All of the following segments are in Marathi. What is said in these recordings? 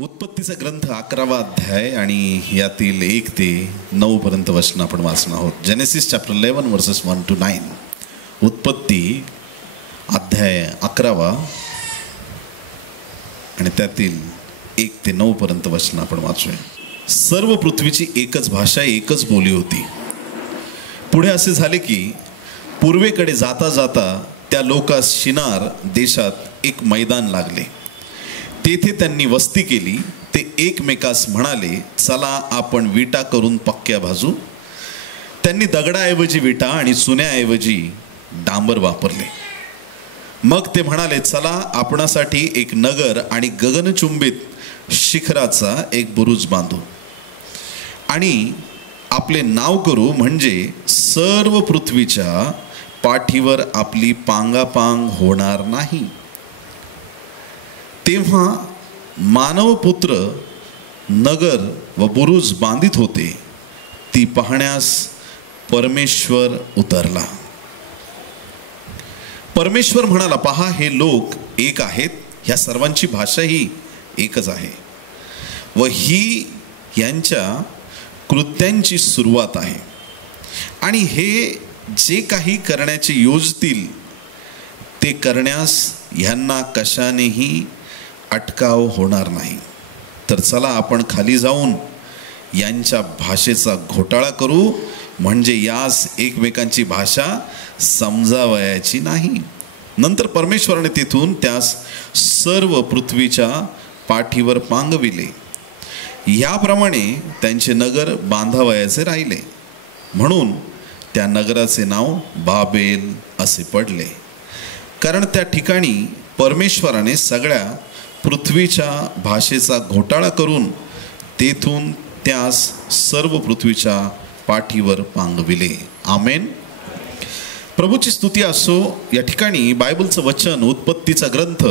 उत्पत्तीचा ग्रंथ 11वा अध्याय आणि यातील 1 ते 9 पर्यंत वचन आपण वाचणार आहोत. Genesis chapter 11 versus 1 to 9. उत्पत्ती अध्याय 11वा आणि त्यातील 1 ते 9 पर्यंत वचन आपण वाचूया. सर्व पृथ्वीची एकच भाषा, एकच बोली होती. पुढे असे झाले की पूर्वेकडे जाता जाता त्या लोकास शिनार देशात एक मैदान लागले. तेथे त्यांनी वस्ती केली. ते एकमेकास म्हणाले, चला आपण विटा करून पक्क्या भाजू. त्यांनी दगडाऐवजी विटा आणि चुन्याऐवजी डांबर वापरले. मग ते म्हणाले, चला आपणासाठी एक नगर आणि गगनचुंबित शिखराचा एक बुरुज बांधू आणि आपले नाव करू, म्हणजे सर्व पृथ्वीच्या पाठीवर आपली पांगापांग होणार नाही. तेव्हा मानवपुत्र नगर व बुरुज बांधित होते. ती पाहण्यास परमेश्वर उतरला. परमेश्वर म्हणाला, पहा, हे लोक एक आहेत, ह्या सर्वांची भाषाही एकच आहे व ही यांच्या कृत्यांची सुरुवात आहे. आणि हे जे काही करण्याचे योजतील ते करण्यास ह्यांना कशानेही अटकाव होणार नाही. तर चला आपण खाली जाऊन यांच्या भाषेचा घोटाळा करू, म्हणजे यास एकमेकांची भाषा समजावयाची नाही. नंतर परमेश्वराने तेथून त्यास सर्व पृथ्वीच्या पाठीवर पांगविले. याप्रमाणे त्यांचे नगर बांधावयाचे राहिले. म्हणून त्या नगराचे नाव बाबेल असे पडले, कारण त्या ठिकाणी परमेश्वराने सगळ्या पृथ्वीच्या भाषेचा घोटाळा करून तेथून त्यास सर्व पृथ्वीच्या पाठीवर पांगविले. आमेन. प्रभूची स्तुती असो. या ठिकाणी बायबलचं वचन उत्पत्तीचा ग्रंथ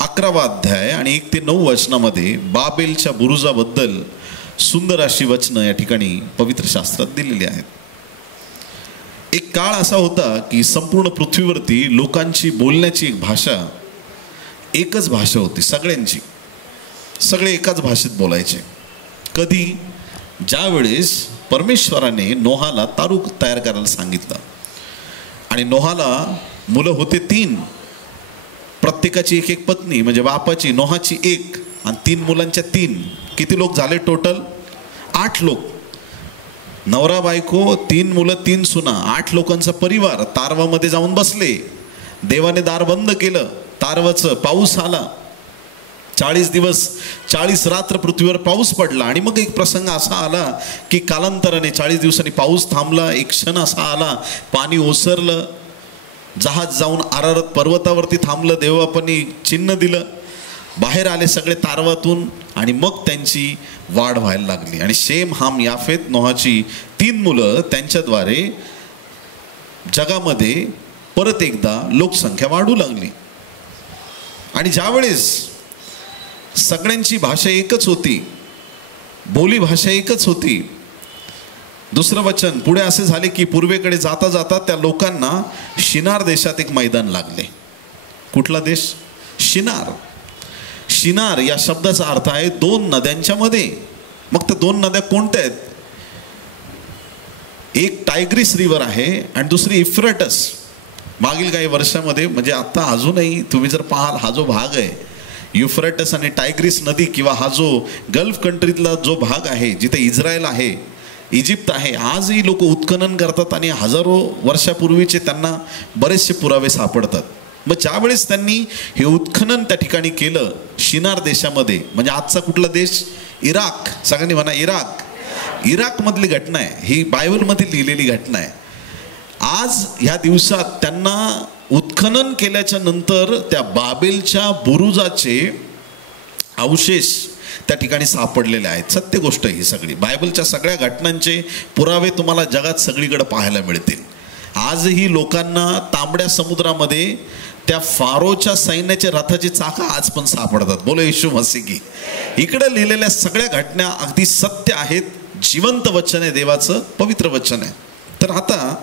11वा अध्याय आणि 1 ते 9 वचनामध्ये बाबेलच्या बुरुजाबद्दल सुंदर अशी वचनं या ठिकाणी पवित्र शास्त्रात दिलेली आहेत. एक काळ असा होता की संपूर्ण पृथ्वीवरती लोकांची बोलण्याची एक भाषा, एकच भाषा होती सगळ्यांची. सगळे एकाच भाषेत बोलायचे. कधी? ज्या वेळेस परमेश्वराने नोहाला तारूक तयार करायला सांगितलं आणि नोहाला मुलं होते 3, प्रत्येकाची एक पत्नी, म्हणजे बापाची नोहाची 1 आणि 3 मुलांच्या 3. किती लोक झाले टोटल? 8 लोक. नवरा बायको, 3 मुलं 3 सुना, 8 लोकांचा परिवार तारवामध्ये जाऊन बसले. देवाने दार बंद केलं. तारवाचं पाऊस आला. 40 दिवस 40 रात्र पृथ्वीवर पाऊस पडला. आणि मग एक प्रसंग असा आला की कालांतराने 40 दिवसांनी पाऊस थांबला. एक क्षण असा आला, पाणी ओसरलं. जहाज जाऊन अरारत पर्वतावरती थांबलं. देवबापांनी चिन्ह दिलं. बाहेर आले सगळे तारवातून आणि मग त्यांची वाढ व्हायला लागली. आणि शेम, हाम, याफेत, नोहाची 3 मुलं, त्यांच्याद्वारे जगामध्ये परत एकदा लोकसंख्या वाढू लागली. आणि ज्यावेळेस सगळ्यांची भाषा एकच होती, बोली भाषा एकच होती. दुसरं वचन पुढे असे झाले की पूर्वेकडे जाता जाता त्या लोकांना शिनार देशात एक मैदान लागले. कुठला देश? शिनार. शिनार या शब्दाचा अर्थ आहे 2 नद्यांच्या मध्ये. मग त्या 2 नद्या कोणत्या आहेत? एक टायग्रिस रिव्हर आहे आणि दुसरी इफ्रेटस. मागील काही वर्षामध्ये, म्हणजे आता अजूनही तुम्ही जर पाहाल, हा जो भाग आहे युफ्रेटस आणि टायग्रिस नदी, किंवा हा जो गल्फ कंट्रीतला जो भाग आहे, जिथे इस्रायल आहे, इजिप्त आहे, आजही लोक उत्खनन करतात आणि हजारो वर्षापूर्वीचे त्यांना बरेचसे पुरावे सापडतात. मग ज्यावेळेस त्यांनी हे उत्खनन त्या ठिकाणी केलं शिनार देशामध्ये, म्हणजे आजचा कुठला देश? इराक. सगळ्यांनी म्हणा इराक. इराकमधली घटना आहे ही, बायबलमध्ये लिहिलेली घटना आहे. आज ह्या दिवसात त्यांना उत्खनन केल्याच्या नंतर त्या बाबेलच्या बुरुजाचे अवशेष त्या ठिकाणी सापडलेले आहेत. सत्य गोष्ट ही सगळी. बायबलच्या सगळ्या घटनांचे पुरावे तुम्हाला जगात सगळीकडे पाहायला मिळतील. आजही लोकांना तांबड्या समुद्रामध्ये त्या फारोच्या सैन्याच्या रथाची चाकं आज पण सापडतात. बोलो येशू मसीह की. इकडे लिहिलेल्या सगळ्या घटना अगदी सत्य आहेत. जिवंत वचन आहे, देवाचं पवित्र वचन आहे. तर आता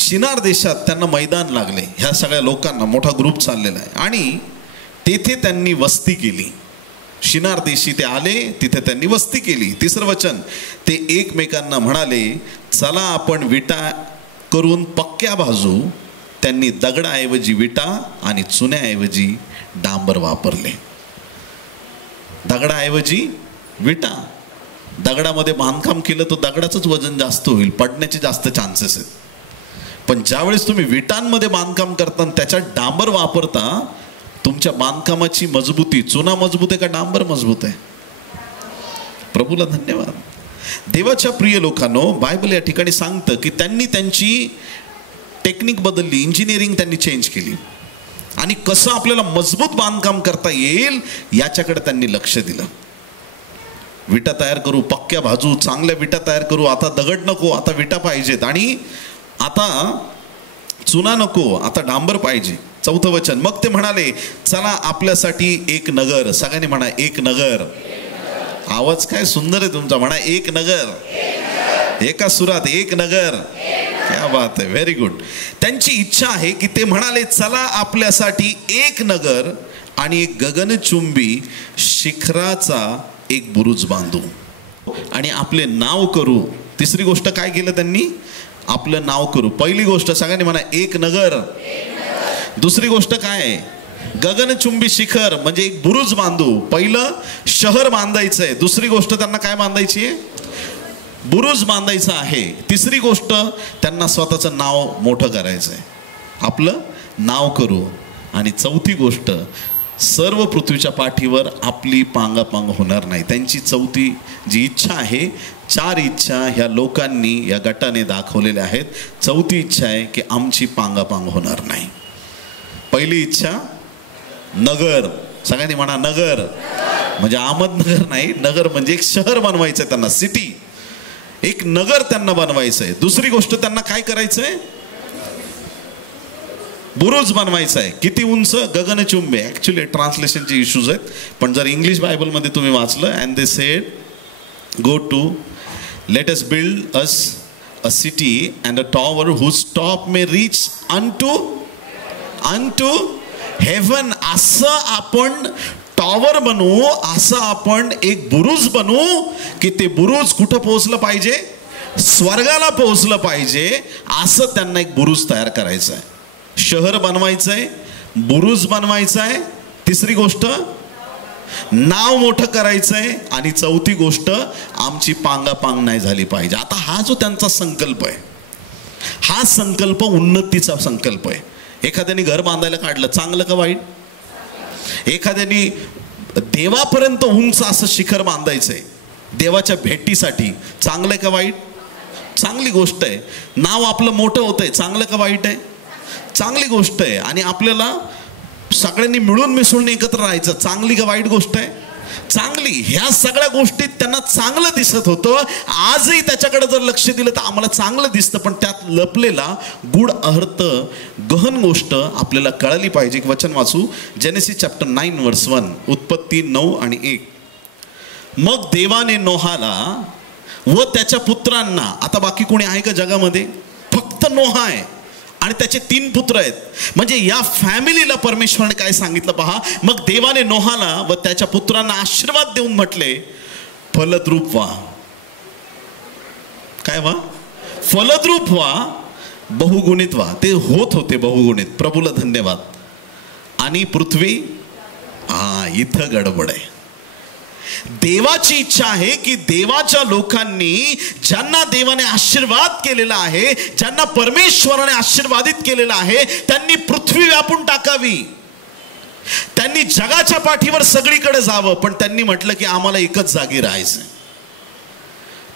शिनार देशात त्यांना मैदान लागले. ह्या सगळ्या लोकांना मोठा ग्रुप चाललेला आहे आणि तेथे त्यांनी वस्ती केली. शिनार देशी ते आले, तिथे त्यांनी वस्ती केली. 3रं वचन, ते एकमेकांना म्हणाले, चला आपण विटा करून पक्क्या बाजू. त्यांनी दगडाऐवजी विटा आणि चुन्याऐवजी डांबर वापरले. दगडाऐवजी विटा. दगडामध्ये बांधकाम केलं तर दगडाचंच वजन जास्त होईल, पडण्याचे जास्त चान्सेस आहेत. पण ज्यावेळेस तुम्ही विटांमध्ये बांधकाम करता आणि त्याच्यात डांबर वापरता, तुमच्या बांधकामाची मजबूती, चुना मजबूत आहे का डांबर मजबूत आहे? प्रभूला धन्यवाद. देवाच्या प्रिय लोकांनो, बायबल या ठिकाणी सांगतं की त्यांनी त्यांची टेक्निक बदलली, इंजिनिअरिंग त्यांनी चेंज केली आणि कसं आपल्याला मजबूत बांधकाम करता येईल याच्याकडे त्यांनी लक्ष दिलं. विटा तयार करू, पक्क्या बाजू, चांगल्या विटा तयार करू. आता दगड नको, आता विटा पाहिजेत. आणि आता चुना नको, आता डांबर पाहिजे. 4थं वचन, मग ते म्हणाले, चला आपल्यासाठी एक नगर. सगळ्यांनी म्हणा, एक नगर. आवाज काय सुंदर आहे तुमचा, म्हणा एक नगर. एका सुरात, एक नगर. क्या बात आहे, व्हेरी गुड. त्यांची इच्छा आहे की ते म्हणाले, चला आपल्यासाठी एक नगर आणि एक गगनचुंबी शिखराचा एक बुरुज बांधू आणि आपले नाव करू. 3री गोष्ट काय केलं त्यांनी? आपलं नाव करू. पहिली गोष्ट सगळ्यांनी म्हणा, एक नगर. 2री गोष्ट काय? गगनचुंबी शिखर, म्हणजे एक बुरुज बांधू. पहिलं शहर बांधायचंय. 2री गोष्ट त्यांना काय बांधायची आहे? बुरुज बांधायचा आहे. 3री गोष्ट त्यांना स्वतःचं नाव मोठं करायचं आहे, आपलं नाव करू. आणि 4थी गोष्ट, सर्व पृथ्वीच्या पाठीवर आपली पांगापांग होणार नाही. त्यांची 4थी जी इच्छा आहे, 4 इच्छा ह्या लोकांनी या गटाने दाखवलेल्या आहेत. 4थी इच्छा आहे की आमची पांगापांग होणार नाही. पहिली इच्छा नगर. सगळ्यांनी म्हणा नगर. म्हणजे अहमदनगर नाही, नगर म्हणजे एक शहर बनवायचं आहे त्यांना, सिटी, एक नगर त्यांना बनवायचं आहे. 2री गोष्ट त्यांना काय करायचं आहे? बुरुज बनवायचा आहे. किती उंच? गगनचुंबी. ॲक्च्युली ट्रान्सलेशनचे इश्यूज आहेत, पण जर इंग्लिश बायबलमध्ये तुम्ही वाचलं, and they said go to let us build us a city and a tower whose top may reach unto heaven. असं आपण टॉवर बनवू, असं आपण एक बुरुज बनवू की ते बुरुज कुठं पोहोचलं पाहिजे? स्वर्गाला पोहोचलं पाहिजे. असं त्यांना एक बुरुज तयार करायचं आहे. शहर बनवायचं आहे, बुरुज बनवायचं आहे. 3री गोष्ट नाव मोठं करायचं आहे. आणि 4थी गोष्ट, आमची पांगापांग नाही झाली पाहिजे. आता हा जो त्यांचा संकल्प आहे, हा संकल्प उन्नतीचा संकल्प आहे. एखाद्याने घर बांधायला काढलं, चांगलं का वाईट? एखाद्याने देवापर्यंत उंच असं शिखर बांधायचंय देवाच्या भेटीसाठी, चांगलं का वाईट? चांगली गोष्ट आहे. नाव आपलं मोठं होतंय, चांगलं का वाईट आहे? चांगली गोष्ट आहे. आणि आपल्याला सगळ्यांनी मिळून मिसळून एकत्र राहायचं, चांगली का वाईट गोष्ट आहे? चांगली. ह्या सगळ्या गोष्टीत त्यांना चांगलं दिसत होतं. आजही त्याच्याकडे जर लक्ष दिलं तर आम्हाला चांगलं दिसतं, पण त्यात लपलेला गूढ अर्थ, गहन गोष्ट आपल्याला कळली पाहिजे. वचन वाचू, जेनेसिस चॅप्टर 9 वर्स 1, उत्पत्ती 9 आणि 1. मग देवाने नोहाला व त्याच्या पुत्रांना, आता बाकी कोणी आहे का जगामध्ये? फक्त नोहा आहे आणि त्याचे 3 पुत्र आहेत. म्हणजे या फॅमिलीला परमेश्वराने काय सांगितलं पहा. मग देवाने नोहाला व त्याच्या पुत्रांना आशीर्वाद देऊन म्हटले, फलद्रूप व्हा. काय व्हा? फलद्रूप व्हा, बहुगुणित व्हा. ते होत होते बहुगुणित. प्रभूला धन्यवाद. आणि पृथ्वी, इथं गडबड आहे. देवाची इच्छा आहे की देवाच्या लोकांनी, ज्यांना देवाने आशीर्वाद केलेला आहे, ज्यांना परमेश्वराने आशीर्वादित केलेला आहे, त्यांनी पृथ्वी व्यापून टाकावी. त्यांनी जगाच्या पाठीवर सगळीकडे जावं. पण त्यांनी म्हटलं की आम्हाला एकच जागी राहायचं.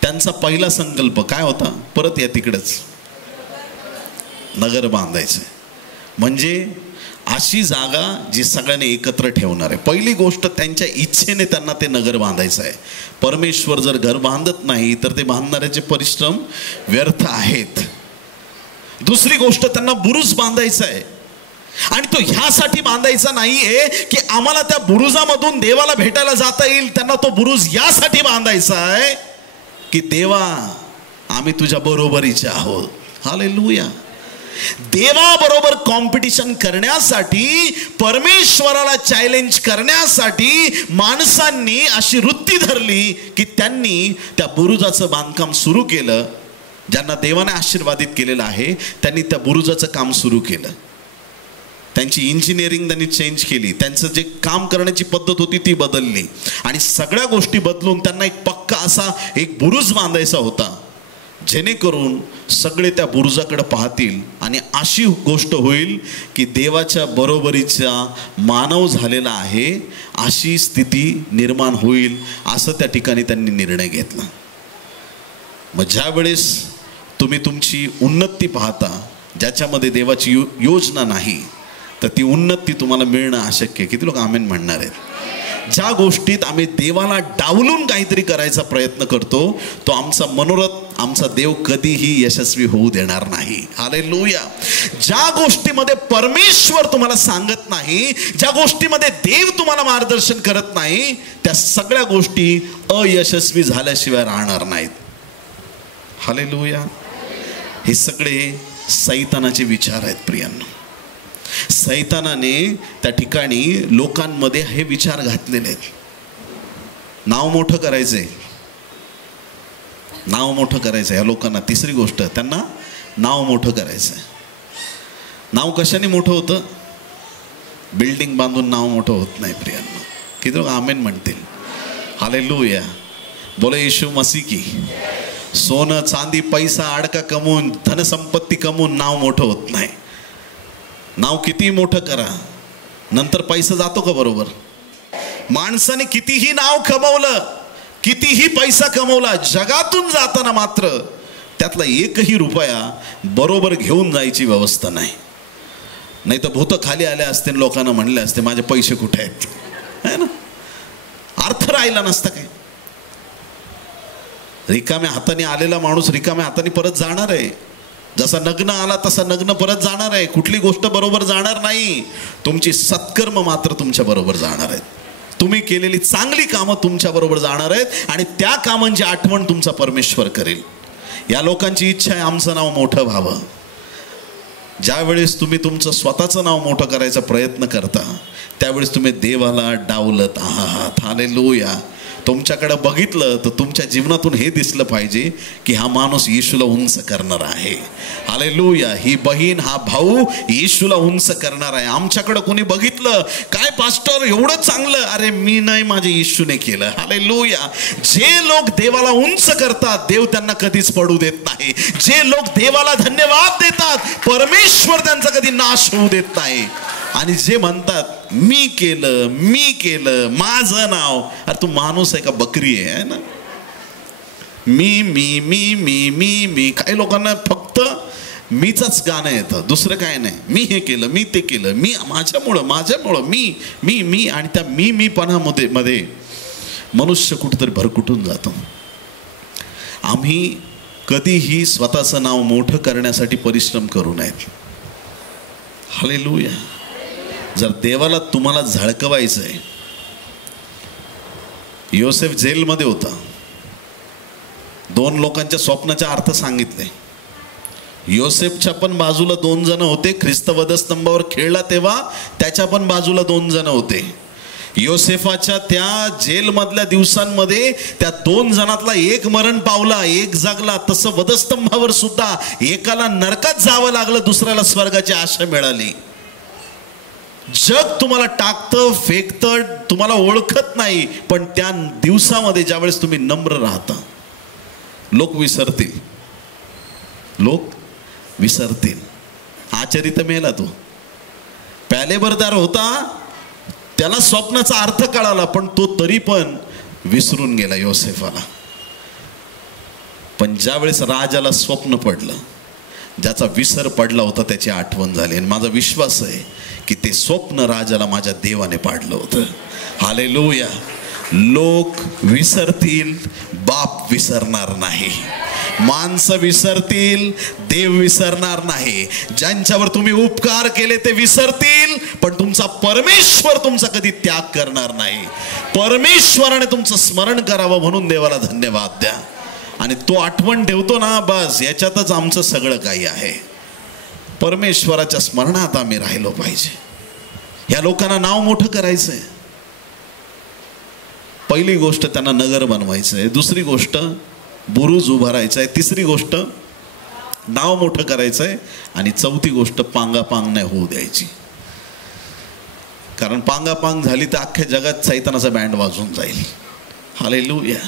त्यांचा पहिला संकल्प काय होता? परत या तिकडेच नगर बांधायचं. म्हणजे अशी जागा जी सगळ्यांनी एकत्र ठेवणार आहे. पहिली गोष्ट, त्यांच्या इच्छेने त्यांना ते नगर बांधायचं आहे. परमेश्वर जर घर बांधत नाही तर ते बांधणाऱ्याचे परिश्रम व्यर्थ आहेत. 2री गोष्ट, त्यांना बुरुज बांधायचा आहे. आणि तो ह्यासाठी बांधायचा नाहीये की आम्हाला त्या बुरुजामधून देवाला भेटायला जाता येईल. त्यांना तो बुरुज यासाठी बांधायचा आहे की देवा, आम्ही तुझ्या बरोबरीचे आहोत. हालेलुया. देवाबरोबर कॉम्पिटिशन करण्यासाठी, परमेश्वराला चॅलेंज करण्यासाठी माणसांनी अशी वृत्ती धरली की त्यांनी त्या बुरुजाचं बांधकाम सुरू केलं. ज्यांना देवाने आशीर्वादित केलेलं आहे त्यांनी त्या बुरुजाचं काम सुरू केलं. त्यांची इंजिनिअरिंग त्यांनी चेंज केली, त्यांचं जे काम करण्याची पद्धत होती ती बदलली आणि सगळ्या गोष्टी बदलून त्यांना एक पक्का असा एक बुरुज बांधायचा होता, जेणेकरून सगळे त्या बुरुजाकडे पाहतील आणि अशी गोष्ट होईल की देवाच्या बरोबरीचा मानव झालेला आहे अशी स्थिती निर्माण होईल, असं त्या ठिकाणी त्यांनी निर्णय घेतला. मग ज्या वेळेस तुम्ही तुमची उन्नती पाहता ज्याच्यामध्ये देवाची योजना नाही, तर ती उन्नती तुम्हाला मिळणं अशक्य आहे. किती लोक आमेन म्हणणार आहेत? ज्या गोष्टीत आम्ही देवाला डावलून काहीतरी करायचा प्रयत्न करतो तो आमचा मनोरथ आमचा देव कधीही यशस्वी होऊ देणार नाही. हालेलुया. ज्या गोष्टीमध्ये परमेश्वर तुम्हाला सांगत नाही, ज्या गोष्टीमध्ये देव तुम्हाला मार्गदर्शन करत नाही, त्या सगळ्या गोष्टी अयशस्वी झाल्याशिवाय राहणार नाहीत. हालेलुया. हे सगळे सैतानाचे विचार आहेत प्रियांनो. सैतानाने त्या ठिकाणी लोकांमध्ये हे विचार घातलेले आहेत. नाव मोठं करायचंय, नाव मोठं करायचं या लोकांना. तिसरी गोष्ट, त्यांना नाव मोठं करायचंय. नाव कशाने मोठं होतं? बिल्डिंग बांधून नाव मोठं होत नाही प्रियांनो. किती लोक आमेन म्हणतील? हालेलुया. बोले येशू मसीह की. सोनं चांदी पैसा अडका कमवून धनसंपत्ती कमवून नाव मोठं होत नाही. नाव किती मोठं करा, नंतर पैसा जातो का बरोबर? माणसाने कितीही नाव कमवलं, कितीही पैसा कमवला, जगातून जाताना मात्र त्यातला एकही रुपया बरोबर घेऊन जायची व्यवस्था नाही. नाही तर भूत खाली आले असते, लोकांना म्हणले असते माझे पैसे कुठे आहेत, है ना? अर्थ राहिला नसता काय. रिकाम्या हाताने आलेला माणूस रिकाम्या हाताने परत जाणार आहे. जसा नग्न आला तसा नग्न परत जाणार आहे. कुठली गोष्ट बरोबर जाणार नाही. तुमची सत्कर्म मात्र तुमच्या बरोबर जाणार आहेत. तुम्ही केलेली चांगली कामं तुमच्या बरोबर जाणार आहेत आणि त्या कामांची आठवण तुमचा परमेश्वर करेल. या लोकांची इच्छा आहे आमचं नाव मोठं व्हावं. ज्या वेळेस तुम्ही तुमचं स्वतःचं नाव मोठं करायचा प्रयत्न करता त्यावेळेस तुम्ही देवाला डावलत आहात. हालेलुया. तुमच्याकडे बघितलं तर तुमच्या जीवनातून हे दिसलं पाहिजे की हा माणूस येशूला उंच करणार आहे. हालेलुया. ही बहीण हा भाऊ येशूला उंच करणार आहे. आमच्याकडे कोणी बघितलं काय पास्टर एवढं चांगलं, अरे मी नाही, माझे येशूने केलं. हालेलुया. जे लोक देवाला उंच करतात देव त्यांना कधीच पडू देत नाही. जे लोक देवाला धन्यवाद देतात परमेश्वर त्यांचा कधी नाश होऊ देत नाही. आणि जे म्हणतात मी केलं माझं नाव, अरे तू माणूस आहे का बकरी आहे ना? मी मी मी मी मी मी काही लोकांना फक्त मीचंच गाणं येतं, दुसरं काय नाही. मी हे केलं, मी ते केलं, मी माझ्यामुळं मी मी मी आणि त्या मी पणामध्ये मनुष्य कुठेतरी भरकुटून जातो. आम्ही कधीही स्वतःचं नाव मोठं करण्यासाठी परिश्रम करू नयेत. हालेलुया. जर देवाला तुम्हाला झळकवायचं आहे, योसेफ जेलमध्ये होता, 2 लोकांच्या स्वप्नाचा अर्थ सांगितले. योसेफच्या पण बाजूला 2 जण होते. ख्रिस्त वधस्तंभावर खेळला तेव्हा त्याच्या पण बाजूला 2 जण होते. योसेफाच्या त्या जेलमधल्या दिवसांमध्ये त्या 2 जणातला एक मरण पावला, एक जगला. तसं वधस्तंभावर सुद्धा एकाला नरकात जावं लागलं, दुसऱ्याला स्वर्गाची आशा मिळाली. जग तुम्हाला टाकतं, फेकतं, तुम्हाला ओळखत नाही, पण त्या दिवसामध्ये ज्यावेळेस तुम्ही नम्र राहता लोक विसरतील. आचारी तर मेला, तो पॅलेबरदार होता, त्याला स्वप्नाचा अर्थ कळाला पण तो तरी पण विसरून गेला योसेफाला. पण ज्यावेळेस राजाला स्वप्न पडलं, ज्याचा विसर पडला होता त्याची आठवण झाली. आणि माझा विश्वास आहे की ते स्वप्न राजाला माझ्या देवाने पाडलं होतं. हालेलुया. लोक विसरतील, बाप विसरणार नाही. माणसं विसरतील, देव विसरणार नाही. ज्यांच्यावर तुम्ही उपकार केले ते विसरतील, पण तुमचा परमेश्वर तुमचा कधी त्याग करणार नाही. परमेश्वराने तुमचं स्मरण करावं म्हणून देवाला धन्यवाद द्या. आणि तो आठवण ठेवतो ना, बस याच्यातच आमचं सगळं काही आहे. परमेश्वराच्या स्मरणात आम्ही राहिलो पाहिजे. या लोकांना नाव मोठं करायचंय. पहिली गोष्ट त्यांना नगर बनवायचंय, दुसरी गोष्ट बुरुज उभारायचा आहे, तिसरी गोष्ट नाव मोठं करायचंय, आणि चौथी गोष्ट पांगापांग नाही होऊ द्यायची. कारण पांगापांग झाली तर अख्ख्या जगात सैतानाचा बँड वाजून जाईल. हालेलुया.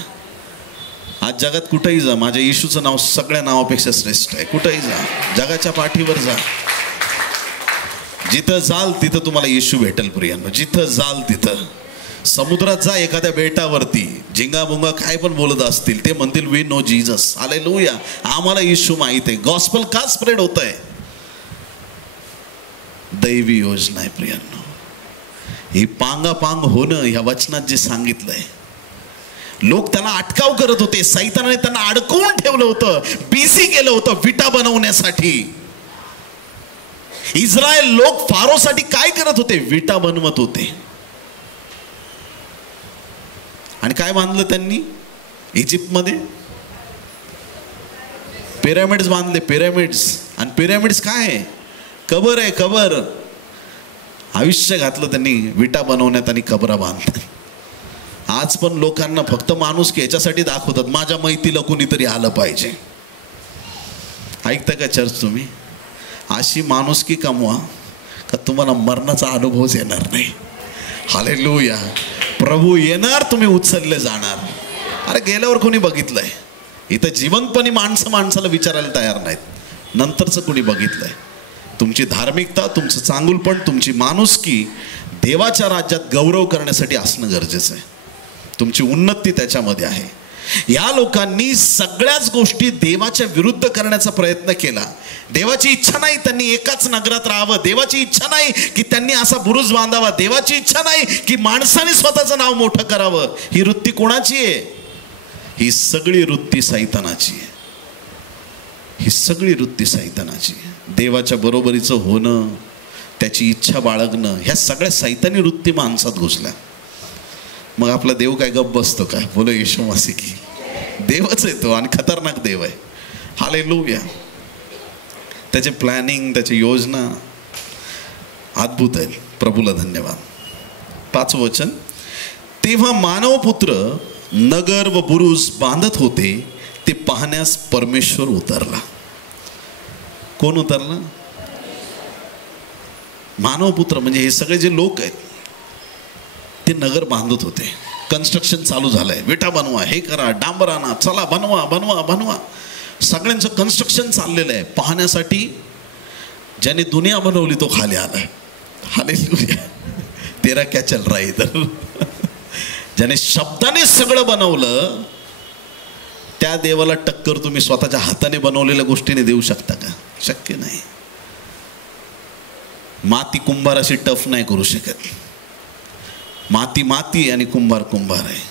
आज जगात कुठेही जा, माझ्या येशूचं नाव सगळ्या नावापेक्षा श्रेष्ठ आहे. कुठेही जा, जगाच्या पाठीवर जा, जिथं जाल तिथं तुम्हाला येशू भेटेल प्रियांनो. जिथं जाल तिथं, समुद्रात जा, एखाद्या बेटावरती झिंगामुंगा काय पण बोलत असतील, ते म्हणतील वी नो जीसस. हालेलुया. आम्हाला येशू माहित आहे. गॉस्पल का स्प्रेड होत आहे? दैवी योजना आहे प्रियांनो. ही पांगापांग होणं ह्या वचनात जे सांगितलंय, लोक त्याला अटकाव करत होते. सैतानाने त्यांना अडकवून ठेवलं होतं, बिझी केलं होतं विटा बनवण्यासाठी. इस्रायल लोक फारोसाठी काय करत होते? विटा बनवत होते. आणि काय बांधलं त्यांनी इजिप्तमध्ये? पिरॅमिड्स बांधले. पिरॅमिड्स. आणि पिरॅमिड्स काय आहे? कबर आहे, कबर. आयुष्य घातलं त्यांनी विटा बनवण्यात आणि कबरा बांधल्या. आज पण लोकांना फक्त माणूस याच्यासाठी दाखवतात, माझ्या मैतीला कुणीतरी आलं पाहिजे. ऐकता का चर्च तुम्ही? अशी माणुसकी कमवा का तुम्हाला मरणाचा अनुभवच येणार नाही. हालेलुया. प्रभू येणार, तुम्ही उचलले जाणार. अरे गेल्यावर कोणी बघितलंय? इथं जिवंतपणी माणसं माणसाला विचारायला तयार नाहीत. नंतरचं कोणी बघितलंय? तुमची धार्मिकता, तुमचं चांगुलपण, तुमची माणुसकी देवाच्या राज्यात गौरव करण्यासाठी असणं गरजेचं आहे. तुमची उन्नती त्याच्यामध्ये आहे. या लोकांनी सगळ्याच गोष्टी देवाच्या विरुद्ध करण्याचा प्रयत्न केला. देवाची इच्छा नाही त्यांनी एकाच नगरात राहावं. देवाची इच्छा नाही की त्यांनी असा बुरुज बांधावा. देवाची इच्छा नाही की माणसाने स्वतःचं नाव मोठं करावं. ही वृत्ती कोणाची आहे? ही सगळी वृत्ती सैतानाची आहे. ही सगळी वृत्ती सैतानाची आहे. देवाच्या बरोबरीचं होणं, त्याची इच्छा बाळगणं, ह्या सगळ्या सैतानी वृत्ती माणसात घुसल्या. मग आपला देव काय गप्प बसतो काय? बोलो येशू मसीह की. देवच आहे तो, आणि खतरनाक देव आहे. हालेलुया. त्याचे प्लॅनिंग, त्याची योजना अद्भुत आहे. प्रभूला धन्यवाद. 5वं वचन, तेव्हा मानवपुत्र नगर व बुरुज बांधत होते, ते पाहण्यास परमेश्वर उतरला. कोण उतरला? मानवपुत्र. म्हणजे हे सगळे जे लोक आहेत ते नगर बांधत होते. कन्स्ट्रक्शन चालू झालंय. विटा बनवा, हे करा, डांबर आणा, चला बनवा बनवा बनवा. सगळ्यांचं कन्स्ट्रक्शन चाललेलं आहे. पाहण्यासाठी ज्याने दुनिया बनवली तो खाली आलाय. हालेलुया. तेरा क्या चल रहा है इधर? ज्याने शब्दाने सगळं बनवलं, त्या देवाला टक्कर तुम्ही स्वतःच्या हाताने बनवलेल्या गोष्टीने देऊ शकता का? शक्य नाही. माती कुंभाराशी टफ नाही करू शकत. माती माती आणि कुंभार कुंभार आहे.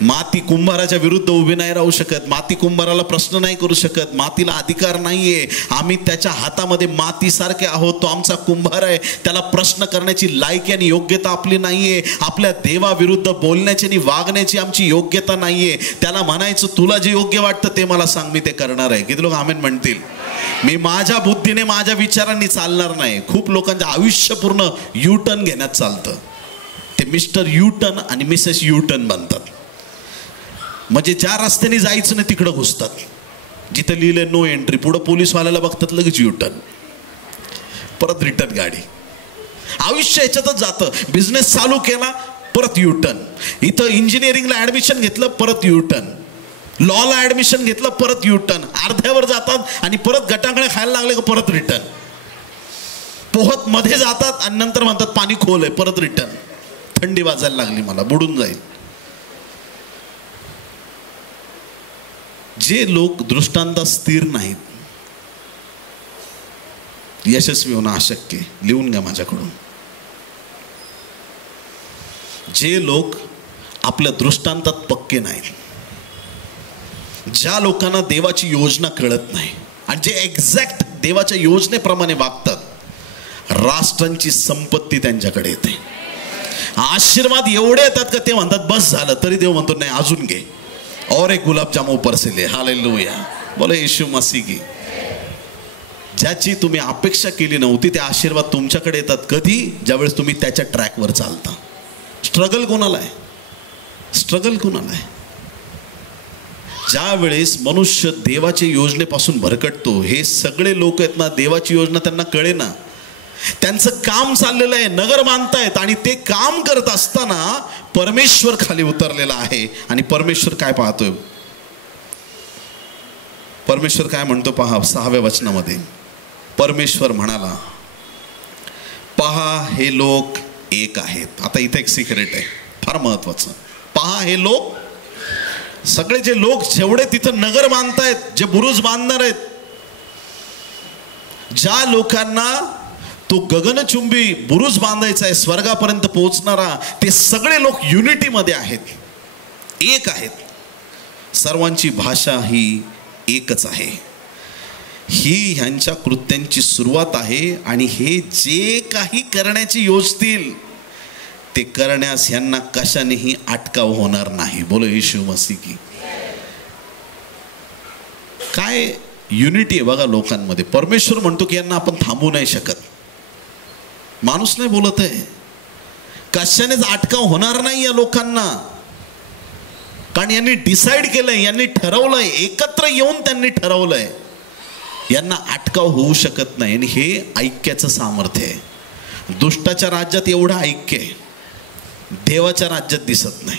माती कुंभाराच्या विरुद्ध उभी नाही राहू शकत. माती कुंभाराला प्रश्न नाही करू शकत. मातीला अधिकार नाहीये. आम्ही त्याच्या हातामध्ये मातीसारखे आहोत. तो आमचा कुंभार आहे. त्याला प्रश्न करण्याची लायकी आणि योग्यता आपली नाहीये. आपल्या देवाविरुद्ध बोलण्याची आणि वागण्याची आमची योग्यता नाहीये. त्याला म्हणायचं तुला जे योग्य वाटतं ते मला सांग, मी ते करणार आहे. किती लोक आमेन म्हणतील? मी माझ्या बुद्धीने, माझ्या विचारांनी चालणार नाही. खूप लोकांचं आयुष्य पूर्ण युटर्न घेण्यात चालतं. ते मिस्टर युटर्न आणि मिसेस युटर्न बनतात. म्हणजे ज्या रस्त्याने जायचं नाही तिकडं घुसतात. जिथे लिहिले नो एंट्री, पुढं पोलीसवाल्याला बघतात, लगेच युटर्न, परत रिटर्न गाडी. आयुष्य याच्यातच जातं. बिझनेस चालू केला, परत युटर्न. इथं इंजिनिअरिंगला ॲडमिशन घेतलं, परत युटर्न. लॉला ॲडमिशन घेतलं, परत युटर्न. अर्ध्यावर जातात आणि परत गटांगळ्या खायला लागले का परत रिटर्न. पोहत मध्ये जातात आणि नंतर म्हणतात पाणी खोल आहे, परत रिटर्न. थंडी वाजायला लागली, मला बुडून जाईल. जे लोक दृष्टांतात स्थिर नाहीत, यशस्वी होणं अशक्य. लिहून घ्या माझ्याकडून. जे लोक आपल्या दृष्टांतात पक्के नाहीत, ज्या लोकांना देवाची योजना कळत नाही आणि जे एक्झॅक्ट देवाच्या योजनेप्रमाणे वागतात, राष्ट्रांची संपत्ती त्यांच्याकडे येते. आशीर्वाद एवढे येतात का ते म्हणतात बस झालं, तरी देव म्हणतो नाही अजून घे, और एक गुलाबजाम ऊपर से ले. हालेलुया. बोले यीशु मसीह की. ज्याची तुम्ही अपेक्षा केली नव्हती ते आशीर्वाद तुमच्याकडे येतात. कधी? ज्यावेळेस तुम्ही त्याच्या ट्रॅकवर चालता. स्ट्रगल कोणाला आहे? स्ट्रगल कोणाला आहे? ज्या वेळेस मनुष्य देवाच्या योजनेपासून भरकटतो, हे सगळे लोक आहेत ना, देवाची योजना त्यांना कळेना. त्यांचं काम चाललेलं आहे, नगर बांधतायत, आणि ते काम करत असताना परमेश्वर खाली उतरलेला आहे. आणि परमेश्वर काय पाहतोय? परमेश्वर काय म्हणतो पहा 6व्या वचनामध्ये. परमेश्वर म्हणाला, पहा हे लोक एक आहेत. आता इथे एक सिक्रेट आहे फार महत्वाचं. पहा हे लोक, सगळे जे लोक जेवढे तिथं नगर बांधतायत, जे बुरुज बांधणार आहेत, ज्या लोकांना तो गगनचुंबी बुरुज बांधायचा आहे, स्वर्गापर्यंत पोहोचणारा, ते सगळे लोक युनिटीमध्ये आहेत, एक आहेत. सर्वांची भाषा ही एकच आहे. ही ह्यांच्या कृत्यांची सुरुवात आहे. आणि हे जे काही करण्याची योजतील ते करण्यास ह्यांना कशानेही अटकाव होणार नाही. बोलो येशू मसीह की. काय युनिटी आहे बघा लोकांमध्ये. परमेश्वर म्हणतो की यांना आपण थांबवू नाही शकत. माणूस नाही बोलत आहे, कशानेच अटकाव होणार नाही या लोकांना. कारण यांनी डिसाईड केलंय, यांनी ठरवलंय, एकत्र येऊन त्यांनी ठरवलंय, यांना अटकाव होऊ शकत नाही. आणि हे ऐक्याचं सामर्थ्य आहे. दुष्टाच्या राज्यात एवढं ऐक्य आहे, देवाच्या राज्यात दिसत नाही.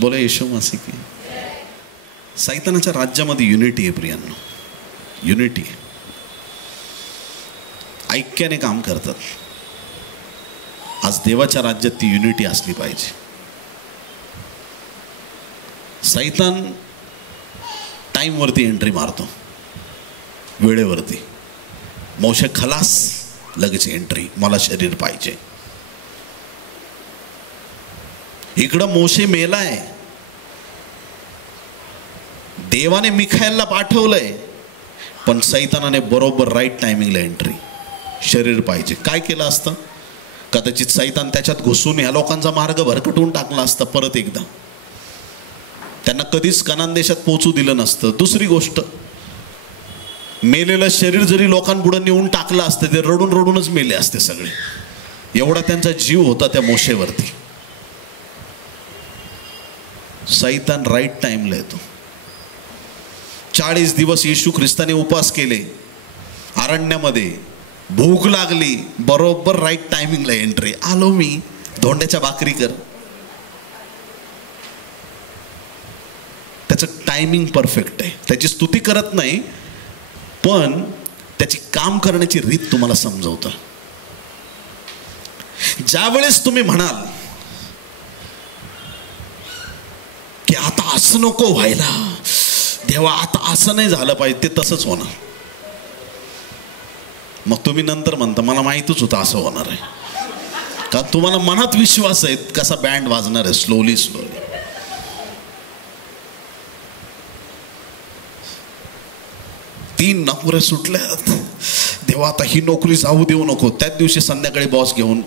बोला येशू मसीह की. सैतानाच्या राज्यामध्ये युनिटी आहे प्रियांनो, युनिटी. ऐक्याने काम करतात. आज देवाच्या राज्यात ती युनिटी असली पाहिजे. सैतान टाईमवरती एंट्री मारतो, वेळेवरती. मोशे खलास, लगेच एंट्री, मला शरीर पाहिजे. इकडं मोशे मेलाय, देवाने मिखाएलला पाठवलंय, पण सैतानाने बरोबर राईट टायमिंगला एंट्री, शरीर पाहिजे. काय केलं असतं? कदाचित सैतान त्याच्यात घुसून ह्या लोकांचा मार्ग भरकटवून टाकला असता परत एकदा. त्यांना कधीच कनान देशात पोहोचू दिलं नसतं. दुसरी गोष्ट, मेलेलं शरीर जरी लोकांपुढे नेऊन टाकलं असतं, ते रडून रडूनच मेले असते सगळे. एवढा त्यांचा जीव होता त्या मोशेवरती. सैतान राईट टाइमला येतो. 40 दिवस येशू ख्रिस्ताने उपवास केले अरण्यामध्ये, भूक लागली, बरोबर राईट टायमिंगला एंट्री. आलो मी, धोंड्याच्या भाकरी कर. त्याचं टायमिंग परफेक्ट आहे. त्याची स्तुती करत नाही, पण त्याची काम करण्याची रीत तुम्हाला समजवतं. ज्या वेळेस तुम्ही म्हणाल की आता असं नको व्हायला, देवा आता असं नाही झालं पाहिजे, ते तसंच होणार. मग तुम्ही नंतर म्हणता मला माहितच होतं असं होणार आहे. का तुम्हाला मनात विश्वास आहे कसा बँड वाजणार आहे, स्लोली स्लोली. तीन नोकऱ्या सुटल्यात, देवा आता ही नोकरी जाऊ देऊ नको. त्याच दिवशी संध्याकाळी बॉस घेऊन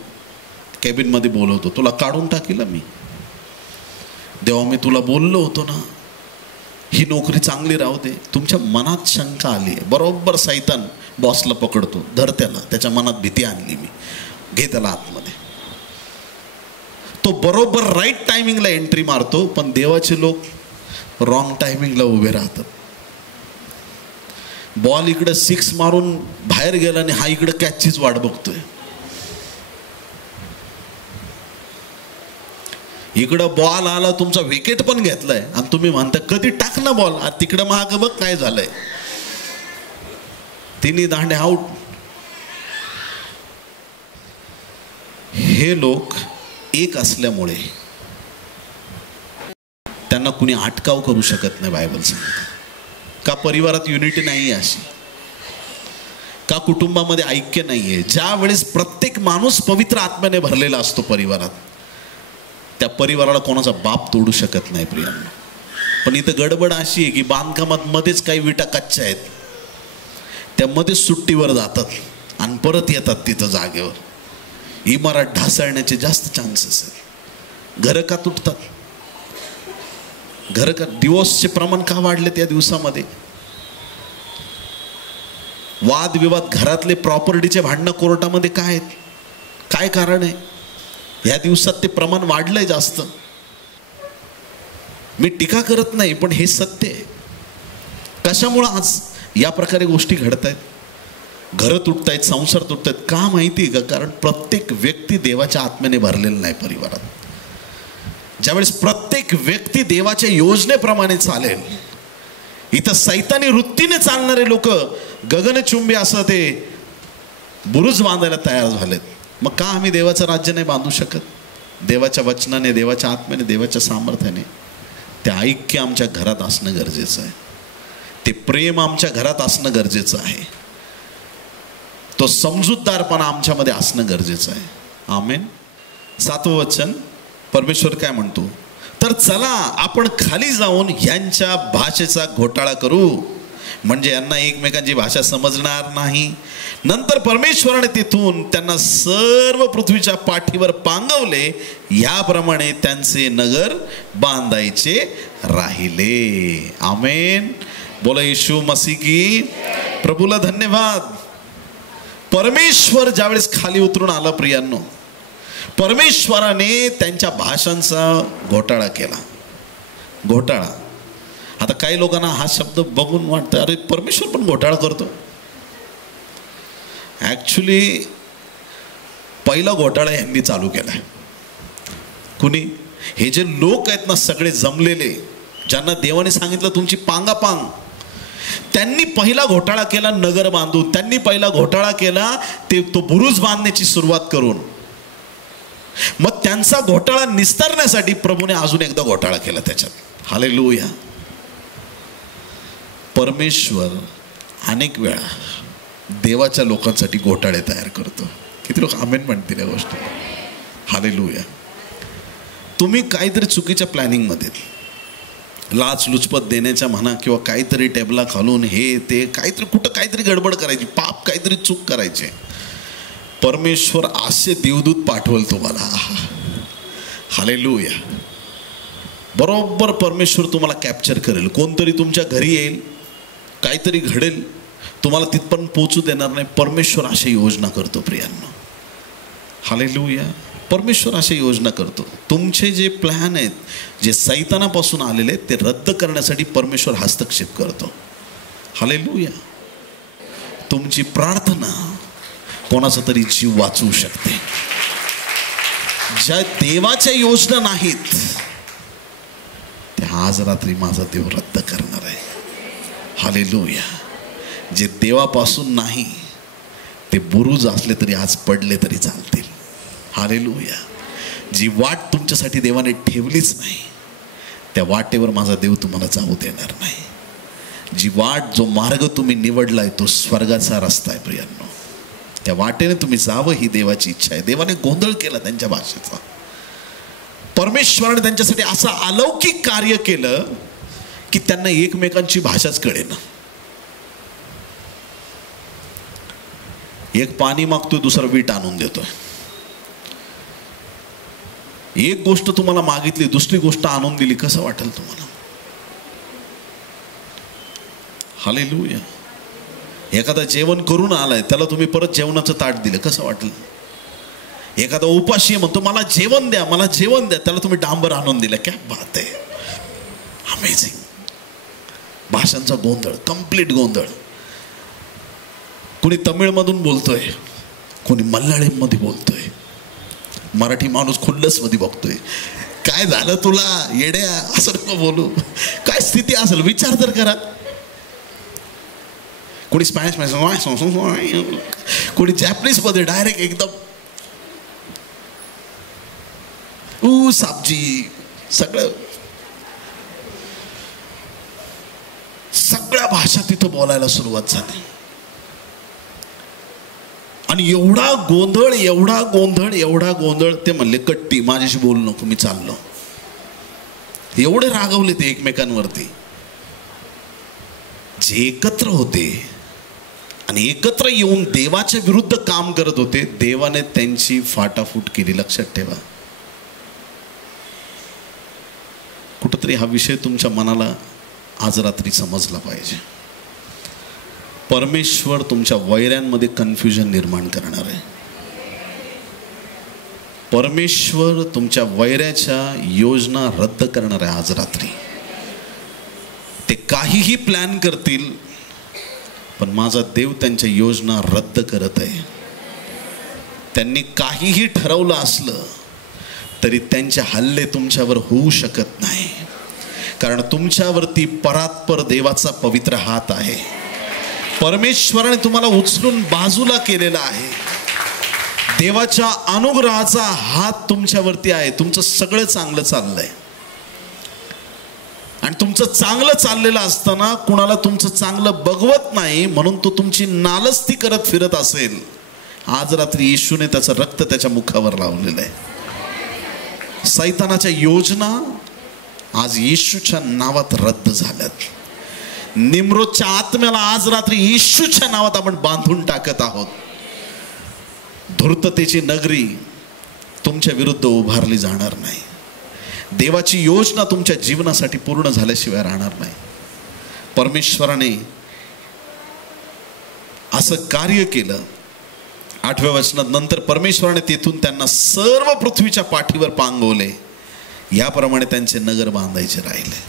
कॅबिन मध्ये बोलवतो, तुला काढून टाकील मी. देवा मी तुला बोललो होतो ना ही नोकरी चांगली राहू दे. तुमच्या मनात शंका आली आहे, बरोबर सैतान बॉसला पकडतो, धर त्याला, त्याच्या मनात भीती आणली मी, घे त्याला आतमध्ये. तो बरोबर राईट टायमिंगला एंट्री मारतो, पण देवाचे लोक रॉंग टायमिंगला उभे राहतात. बॉल इकडे 6 मारून बाहेर गेला आणि हा इकडे कॅचचीच वाट बघतोय. इकडं बॉल आला, तुमचा विकेट पण घेतलाय, आणि तुम्ही म्हणता कधी टाक ना बॉल, तिकडे महाग बघ काय झालंय, तिन्ही दांडे आउट. हे लोक एक असल्यामुळे त्यांना कुणी अटकाव करू शकत नाही. बायबल सांगते. का परिवारात युनिटी नाही आहे अशी, का कुटुंबामध्ये ऐक्य नाही आहे. ज्या वेळेस प्रत्येक माणूस पवित्र आत्म्याने भरलेला असतो परिवारात, त्या परिवाराला कोणाचा बाप तोडू शकत नाही प्रियांनो. पण इथं गडबड अशी आहे की बांधकामात मध्येच काही विटा कच्च्या आहेत, त्या मध्येच सुट्टीवर जातात आणि परत येतात तिथं जागेवर. इमारत ढासळण्याचे जास्त चान्सेस आहेत. घरं का तुटतात? घरं का, डिवोर्सचे प्रमाण का वाढले त्या दिवसामध्ये? वादविवाद, घरातले प्रॉपर्टीचे भांडणं कोर्टामध्ये काय आहेत? काय कारण आहे? ह्या दिवसात ते प्रमाण वाढलंय जास्त. मी टीका करत नाही, पण हे सत्य आहे. कशामुळं आज या प्रकारे गोष्टी घडत आहेत? घरं तुटतायत, संसार तुटतायत. का माहिती आहे का? कारण प्रत्येक व्यक्ती देवाच्या आत्म्याने भरलेला नाही परिवारात. ज्यावेळेस प्रत्येक व्यक्ती देवाच्या योजनेप्रमाणे चालेल, इथं सैतानी वृत्तीने चालणारे लोक गगनचुंबी असं ते बुरुज बांधायला तयार झालेत. मग का आम्ही देवाचं राज्य नाही बांधू शकत? देवाच्या वचनाने, देवाच्या आत्म्याने, देवाच्या सामर्थ्याने. ते ऐक्य आमच्या घरात असणं गरजेचं आहे. ते प्रेम आमच्या घरात असणं गरजेचं आहे. तो समजूतदारपणा आमच्यामध्ये असणं गरजेचं आहे. आमेन. 7वं वचन परमेश्वर काय म्हणतो? तर चला आपण खाली जाऊन यांच्या भाषेचा घोटाळा करू, म्हणजे यांना एकमेकांची भाषा समजणार नाही. नंतर परमेश्वराने तिथून त्यांना सर्व पृथ्वीच्या पाठीवर पांगवले, याप्रमाणे त्यांचे नगर बांधायचे राहिले. आमेन. बोला येशू मसीह की. प्रभूला धन्यवाद. परमेश्वर ज्यावेळेस खाली उतरून आला प्रियांनो, परमेश्वराने त्यांच्या भाषांचा घोटाळा केला. घोटाळा. आता काही लोकांना हा शब्द बघून वाटतं, अरे परमेश्वर पण घोटाळा करतो. ॲक्च्युली पहिला घोटाळा यांनी चालू केला. कुणी? हे जे लोक आहेत ना सगळे जमलेले, ज्यांना देवाने सांगितलं तुमची पांगापांग, त्यांनी पहिला घोटाळा केला नगर बांधून. त्यांनी पहिला घोटाळा केला तो बुरुज बांधण्याची सुरुवात करून. मग त्यांचा घोटाळा निस्तारण्यासाठी प्रभूने अजून एकदा घोटाळा केला त्याच्यात. हालेलुया. परमेश्वर अनेक वेळा देवाच्या लोकांसाठी घोटाळे तयार करतो. किती लोक आमेन म्हणतील या गोष्टी? हालेलुया. तुम्ही काहीतरी चुकीच्या प्लॅनिंगमध्ये, लाचलुचपत देण्याच्या म्हणा, किंवा काहीतरी टेबला घालून हे ते काहीतरी कुठं काहीतरी गडबड करायची, पाप काहीतरी चूक करायचे, परमेश्वर असे देवदूत पाठवल तुम्हाला. हालेलुया. बरोबर परमेश्वर तुम्हाला कॅप्चर करेल. कोणतरी तुमच्या घरी येईल, काहीतरी घडेल, तुम्हाला तिथपर्यंत पोचू देणार नाही. परमेश्वर अशी योजना करतो प्रियांनो. हालेलुया. परमेश्वर अशी योजना करतो. तुमचे जे प्लॅन आहेत, जे सैतानापासून आलेले आहेत, ते रद्द करण्यासाठी परमेश्वर हस्तक्षेप करतो. हालेलुया. तुमची प्रार्थना कोणाचा तरी जीव वाचवू शकते. ज्या देवाच्या योजना नाहीत त्या आज रात्री माझा देव रद्द करणार आहे. हालेलुया. जे देवापासून नाही ते बुरुज असले तरी आज पडले तरी चालतील. हालेलुया. जी वाट तुमच्यासाठी देवाने ठेवलीच नाही, त्या वाटेवर माझा देव तुम्हाला जाऊ देणार नाही. जी वाट, जो मार्ग तुम्ही निवडलाय तो स्वर्गाचा रस्ता आहे प्रियांनो. त्या वाटेने तुम्ही जावं ही देवाची इच्छा आहे. देवाने गोंधळ केला त्यांच्या भाषेचा. परमेश्वराने त्यांच्यासाठी असं अलौकिक कार्य केलं की त्यांना एकमेकांची भाषाच कळेना. एक पाणी मागतोय, दुसरा वीट आणून देतोय. एक गोष्ट तुम्हाला मागितली, दुसरी गोष्ट आणून दिली, कसं वाटेल तुम्हाला? हालेलुया. एखादा जेवण करून आलाय, त्याला तुम्ही परत जेवणाचं ताट दिलं, कसं वाटेल? एखादा उपाशी आहे, म्हणतो मला जेवण द्या, मला जेवण द्या, त्याला तुम्ही डांबर आणून दिलं. क्या बात आहे. अमेझिंग. भाषांचा गोंधळ, कंप्लीट गोंधळ. कोणी तमिळमधून बोलतोय, कोणी मल्याळममध्ये बोलतोय, मराठी माणूस खुल्लसमध्ये बघतोय. काय झालं तुला येड्या, असं नको बोलू. काय स्थिती असेल विचार तर करा. कोणी स्पॅनिश मध्ये, कोणी जॅपनीज मध्ये डायरेक्ट एकदम साबजी, सगळ्या भाषा तिथं बोलायला सुरुवात झाली. आणि एवढा गोंधळ, एवढा गोंधळ, एवढा गोंधळ, ते म्हणले कट्टी, माझ्याशी बोलू नको, मी चाललो. एवढे रागवले ते एकमेकांवरती. जे एकत्र होते आणि एकत्र येऊन देवाच्या विरुद्ध काम करत होते, देवाने त्यांची फाटाफूट केली. लक्षात ठेवा. कुठंतरी हा विषय तुमच्या मनाला आज रात्री समजला पाहिजे. परमेश्वर तुमच्या वैऱ्यांमध्ये कन्फ्युजन निर्माण करणार आहे. परमेश्वर तुमच्या वैऱ्याच्या योजना रद्द करणार आहे आज रात्री. ते काहीही प्लॅन करतील, पण माझा देव त्यांच्या योजना रद्द करत आहे. त्यांनी काहीही ठरवलं असलं तरी त्यांचे हल्ले तुमच्यावर होऊ शकत नाही, कारण तुमच्यावरती परात्पर देवाचा पवित्र हात आहे. परमेश्वराने तुम्हाला उचलून बाजूला केलेला आहे. देवाच्या अनुग्रहाचा हात तुमच्यावरती आहे. तुमचं सगळं चांगलं चाललंय, आणि तुमचं चांगलं चाललेलं असताना कुणाला तुमचं चांगलं बघवत नाही, म्हणून तो तुमची नालस्ती करत फिरत असेल. आज रात्री येशूने त्याचं रक्त त्याच्या मुखावर लावलेलं आहे. सैतानाच्या योजना आज येशूच्या नावात रद्द झाल्यात. निम्रोदच्या आत्म्याला आज रात्री येशूच्या नावात आपण बांधून टाकत आहोत. धूर्ततेची नगरी तुमच्या विरुद्ध उभारली जाणार नाही. देवाची योजना तुमच्या जीवनासाठी पूर्ण झाल्याशिवाय राहणार नाही. परमेश्वराने असं कार्य केलं. 8व्या वचनात, नंतर परमेश्वराने तेथून त्यांना सर्व पृथ्वीच्या पाठीवर पांगवले. याप्रमाणे त्यांचे नगर बांधायचे राहिले.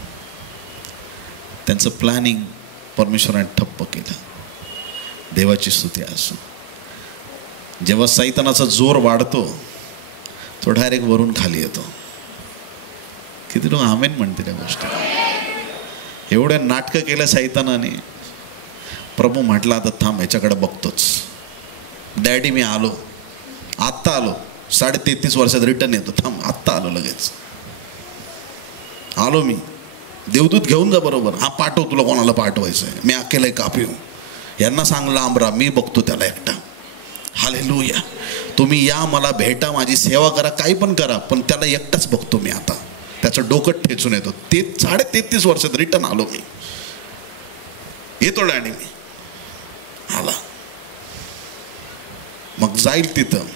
त्यांचं प्लॅनिंग परमेश्वराने ठप्प केलं. देवाची स्तुती असो. जेव्हा सैतानाचा जोर वाढतो तो डायरेक्ट वरून खाली येतो. किती लोक आमेन म्हणतील त्या गोष्टी. एवढ्या नाटकं केलं सैतानाने. प्रभू म्हटला आता थांब, याच्याकडे बघतोच. डॅडी मी आलो, आत्ता आलो, 33.5 वर्षात रिटर्न येतो. थांब, आत्ता आलो, लगेच आलो मी. देवदूत घेऊन जा बरोबर. हा पाठव, तुला कोणाला पाठवायचं आहे. मी अकेला कापी हो. यांना सांग लांब राहा, मी बघतो त्याला एकटा. हालेलुया. तुम्ही या, मला भेटा, माझी सेवा करा, काही पण करा, पण त्याला एकटाच बघतो मी. आता त्याचं डोकं ठेचून येतो. 33.5 वर्षात रिटर्न आलो मी. येतो डॅडी मी. आला मग जाईल तिथं.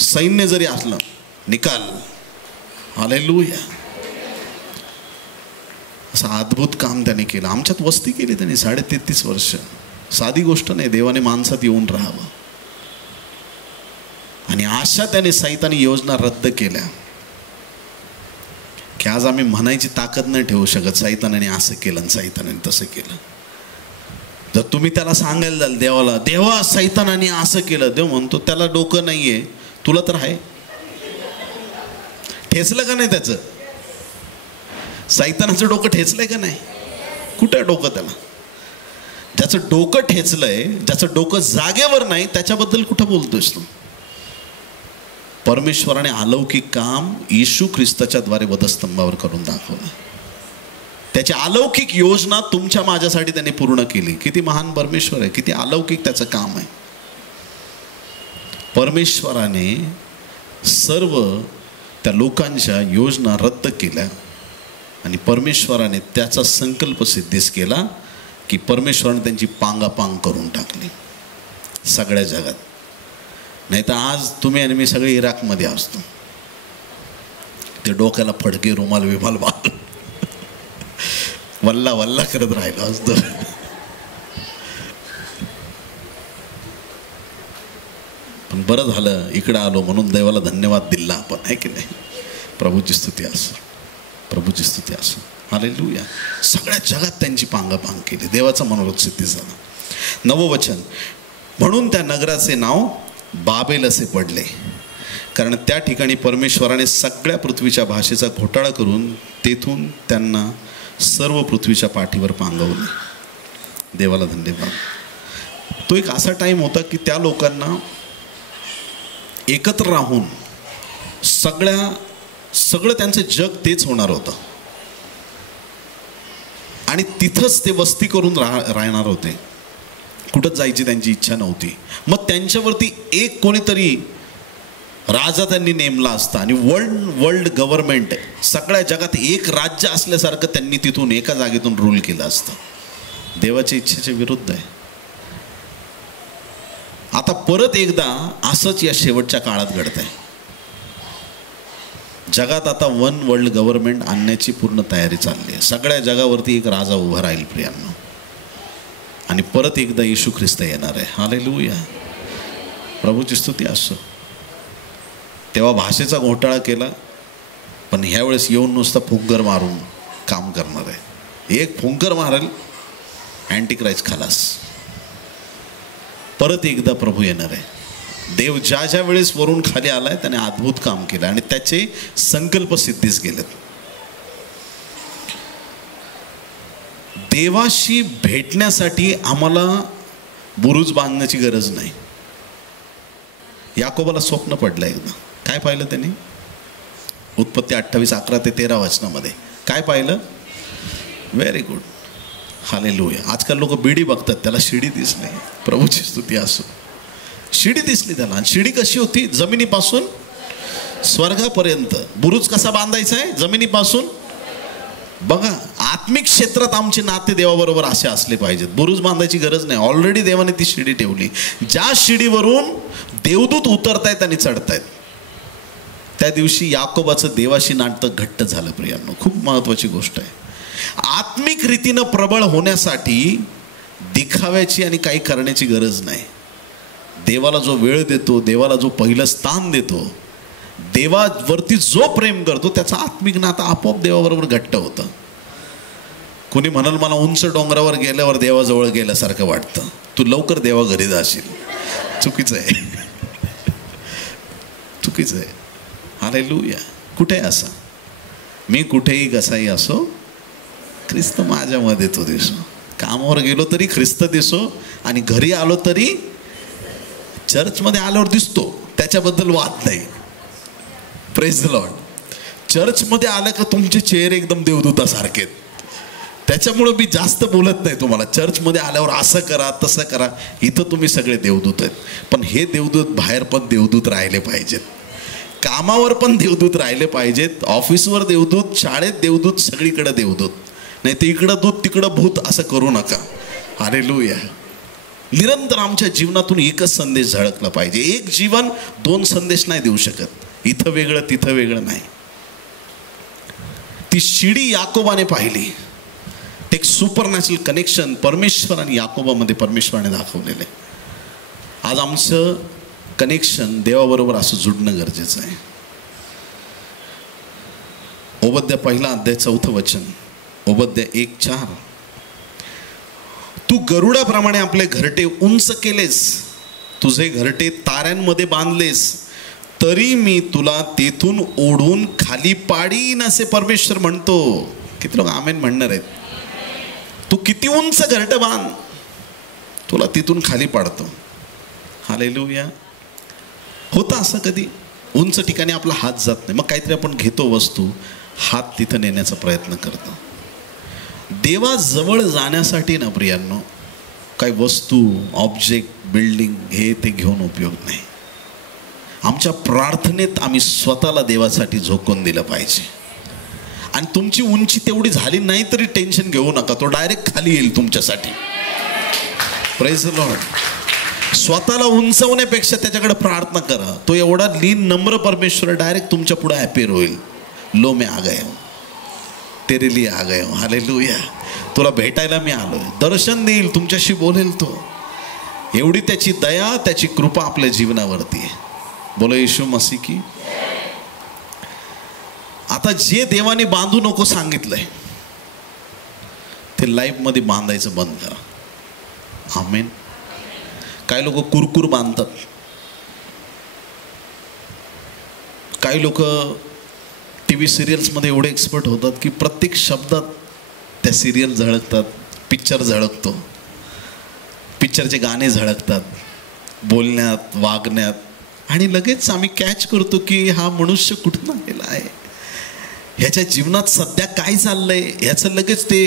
सैन्य जरी असलं, निकाल. हालेलुया. असं अद्भुत काम त्याने केलं. आमच्यात वस्ती केली त्यांनी 33.5 वर्ष. साधी गोष्ट नाही. देवाने माणसात येऊन राहावं. आणि अशा त्याने सैतानी योजना रद्द केल्या की आज आम्ही म्हणायची ताकद नाही ठेवू शकत सैतानाने असं केलं आणि सैतानाने तसं केलं. जर तुम्ही त्याला सांगायला जाल देवाला, देवा सैतानाने असं केलं, देव म्हणतो त्याला डोकं नाहीये, तुला तर आहे. ठेचलं का नाही त्याचं? सैतानाचं डोकं ठेचलंय का नाही? कुठं डोकं त्याला? ज्याचं डोकं ठेचलंय, ज्याचं डोकं जागेवर नाही, त्याच्याबद्दल कुठं बोलतोयस तू? परमेश्वराने अलौकिक काम येशू ख्रिस्ताच्या द्वारे वधस्तंभावर करून दाखवलं. त्याची अलौकिक योजना तुमच्या माझ्यासाठी त्यांनी पूर्ण केली. किती महान परमेश्वर आहे, किती अलौकिक त्याचं काम आहे. परमेश्वराने सर्व त्या लोकांच्या योजना रद्द केल्या आणि परमेश्वराने त्याचा संकल्प सिद्धीस केला की परमेश्वराने त्यांची पांगापांग करून टाकली सगळ्या जगात. नाही तर आज तुम्ही आणि मी सगळे इराकमध्ये असतो. ते डोक्याला फडके, रुमाल विमाल बांधून वल्ला वल्ला करत राहिलो असतो. पण बरं झालं इकडं आलो म्हणून देवाला धन्यवाद दिला आपण, आहे की नाही? प्रभूची स्तुती असो, प्रभूची स्तुती असो. हालेलुया. सगळ्या जगात त्यांची पांगापांग केली. देवाचा मनोरथ सिद्धी झाला. 9वं वचन, म्हणून त्या नगराचे नाव बाबेल असे पडले, कारण त्या ठिकाणी परमेश्वराने सगळ्या पृथ्वीच्या भाषेचा घोटाळा करून तेथून त्यांना सर्व पृथ्वीच्या पाठीवर पांगवले. देवाला धन्यवाद. तो एक असा टाईम होता की त्या लोकांना एकत्र राहून सगळं त्यांचं जग तेच होणार होतं आणि तिथंच ते वस्ती करून राहणार होते. कुठंच जायची त्यांची इच्छा नव्हती. मग त्यांच्यावरती एक कोणीतरी राजा त्यांनी नेमला असता आणि वर्ल्ड गव्हर्नमेंट, सगळ्या जगात एक राज्य असल्यासारखं त्यांनी तिथून एका जागेतून रूल केलं असतं. देवाच्या इच्छेच्या विरुद्ध आहे. आता परत एकदा असंच या शेवटच्या काळात घडत आहे. जगात आता वन वर्ल्ड गव्हर्नमेंट आणण्याची पूर्ण तयारी चालली आहे. सगळ्या जगावरती एक राजा उभा राहील प्रियांनो, आणि परत एकदा येशू ख्रिस्त येणार आहे. हालेलुया, प्रभूची स्तुती असो. तेव्हा भाषेचा घोटाळा केला, पण ह्यावेळेस येऊन नुसता फुंकर मारून काम करणार आहे. एक फुंकर मारेल, अँटिक्राइस्ट खलास. परत एकदा प्रभू येणार आहे. देव ज्या ज्या वेळेस वरून खाली आलाय त्याने अद्भुत काम केलं आणि त्याचे संकल्प सिद्धीस गेलेत. देवाशी भेटण्यासाठी आम्हाला बुरुज बांधण्याची गरज नाही. याकोबाला स्वप्न पडलं एकदा. काय पाहिलं त्यांनी? उत्पत्ती 28:11-13 वचनामध्ये काय पाहिलं? Very good, hallelujah. आजकाल लोक बिडी बघतात, त्याला शिडी दिसली. प्रभूची स्तुती असो. शिडी दिसली त्याला. आणि शिडी कशी होती? जमिनीपासून स्वर्गापर्यंत. बुरुज कसा बांधायचा आहे? जमिनीपासून. बघा, आत्मिक क्षेत्रात आमचे नाते देवाबरोबर असे असले पाहिजेत. बुरुज बांधायची गरज नाही. ऑलरेडी देवाने ती शिडी ठेवली. ज्या शिडीवरून देवदूत उतरतायत आणि चढतायत. त्या दिवशी याकोबाचं देवाशी नातं घट्ट झालं. प्रियांनो, खूप महत्त्वाची गोष्ट आहे. आत्मिक रीतीनं प्रबळ होण्यासाठी दिखाव्याची आणि काही करण्याची गरज नाही. देवाला जो वेळ देतो, देवाला जो पहिलं स्थान देतो, देवावरती जो प्रेम करतो, त्याचा आत्मिक नातं आपोआप देवाबरोबर घट्ट होतं. कोणी म्हणाल मला उंच डोंगरावर गेल्यावर देवाजवळ गेल्यासारखं वाटतं, तू लवकर देवा घरी जाशील. चुकीचं आहे, चुकीचं आहे. हालेलुया. कुठे असं? मी कुठेही कसाही असो, ख्रिस्त माझ्यामध्ये तो दिसो. कामावर गेलो तरी ख्रिस्त दिसो, आणि घरी आलो तरी चर्चमध्ये आल्यावर दिसतो, त्याच्याबद्दल वाद नाही. Praise the Lord. चर्चमध्ये आलं का तुमचे चेहरे एकदम देवदूतासारखे. त्याच्यामुळं मी जास्त बोलत नाही तुम्हाला. चर्चमध्ये आल्यावर असं करा, तसं करा. इथं तुम्ही सगळे देवदूत आहेत, पण हे देवदूत बाहेर पण देवदूत राहिले पाहिजेत. कामावर पण देवदूत राहिले पाहिजेत. ऑफिसवर देवदूत, शाळेत देवदूत, सगळीकडे देवदूत. नाही ते इकडं दूत तिकडं भूत असं करू नका. हालेलुया. निरंतर आमच्या जीवनातून एकच संदेश झळकला पाहिजे. एक जीवन दोन संदेश नाही देऊ शकत. इथं वेगळं तिथं वेगळं नाही. ती शिडी याकोबाने पाहिली. एक सुपरनॅचरल कनेक्शन परमेश्वर आणि याकोबामध्ये परमेश्वराने दाखवलेले. आज आमचं कनेक्शन देवाबरोबर असं जुडणं गरजेचं आहे. ओबद्या 1 अध्याय 4 वचन. ओबद्या 1:4. तू गरुडाप्रमाणे आपले घरटे उंच केलेस, तुझे घरटे ताऱ्यांमध्ये बांधलेस, तरी मी तुला तेथून ओढून खाली पाडीन असे परमेश्वर म्हणतो. किती लोक आमेन म्हणणार आहेत? तू किती उंच घरटं बांध, तुला तिथून खाली पाडतो. हालेलुया. होतं असं कधी? उंच ठिकाणी आपला हात जात नाही, मग काहीतरी आपण घेतो वस्तू, हात तिथं नेण्याचा प्रयत्न करतो. देवाजवळ जाण्यासाठी ना प्रियांनो, काही वस्तू, ऑब्जेक्ट, बिल्डिंग हे ते घेऊन उपयोग नाही. आमच्या प्रार्थनेत आम्ही स्वतःला देवासाठी झोकून दिलं पाहिजे. आणि तुमची उंची तेवढी झाली नाही तरी टेन्शन घेऊ नका, तो डायरेक्ट खाली येईल तुमच्यासाठी. Praise the Lord. स्वतःला उंचवण्यापेक्षा त्याच्याकडे प्रार्थना करा. तो एवढा लीन नम्र परमेश्वर डायरेक्ट तुमच्या पुढे अपेअर होईल. लो मैं आ गया हूं, तेरे लिए आ गया हूं. हालेलुया. तुला भेटायला मी आलोय. दर्शन देईल, तुमच्याशी बोलेल तो. एवढी त्याची दया, त्याची कृपा आपल्या जीवनावरती आहे. बोलो येशू मसीह की. आता जे देवाने बांधू नको सांगितलंय ते लाईफमध्ये बांधायचं बंद करा. आमेन. काही लोक कुरकुर बांधतात, काही लोक TV सिरियल्समध्ये एवढे एक्सपर्ट होतात की प्रत्येक शब्दात त्या सिरियल झळकतात, पिक्चर झळकतो, पिक्चरचे गाणे झळकतात, बोलण्यात, वागण्यात. आणि लगेच आम्ही कॅच करतो की हा मनुष्य कुठून आलेला आहे, ह्याच्या जीवनात सध्या काय चाललंय, ह्याचं लगेच ते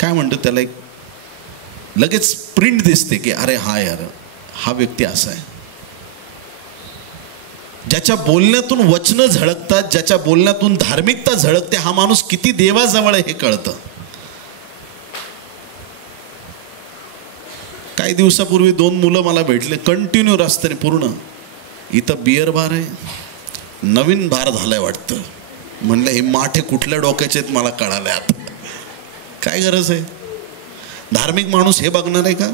काय म्हणतो त्याला, एक लगेच प्रिंट दिसते की अरे हा यार, हा व्यक्ती असा आहे. ज्याच्या बोलण्यातून वचनं झळकतात, ज्याच्या बोलण्यातून धार्मिकता झळकते, हा माणूस किती देवाजवळ आहे हे कळतं. काही दिवसापूर्वी 2 मुलं मला भेटले, कंटिन्यू रस्त्याने पूर्ण. इथं बिअर बार आहे, नवीन बार झालाय वाटतं. म्हणलं हे माठे कुठल्या डोक्याचे आहेत मला कळाले. आता काय गरज आहे? धार्मिक माणूस हे बघणार आहे का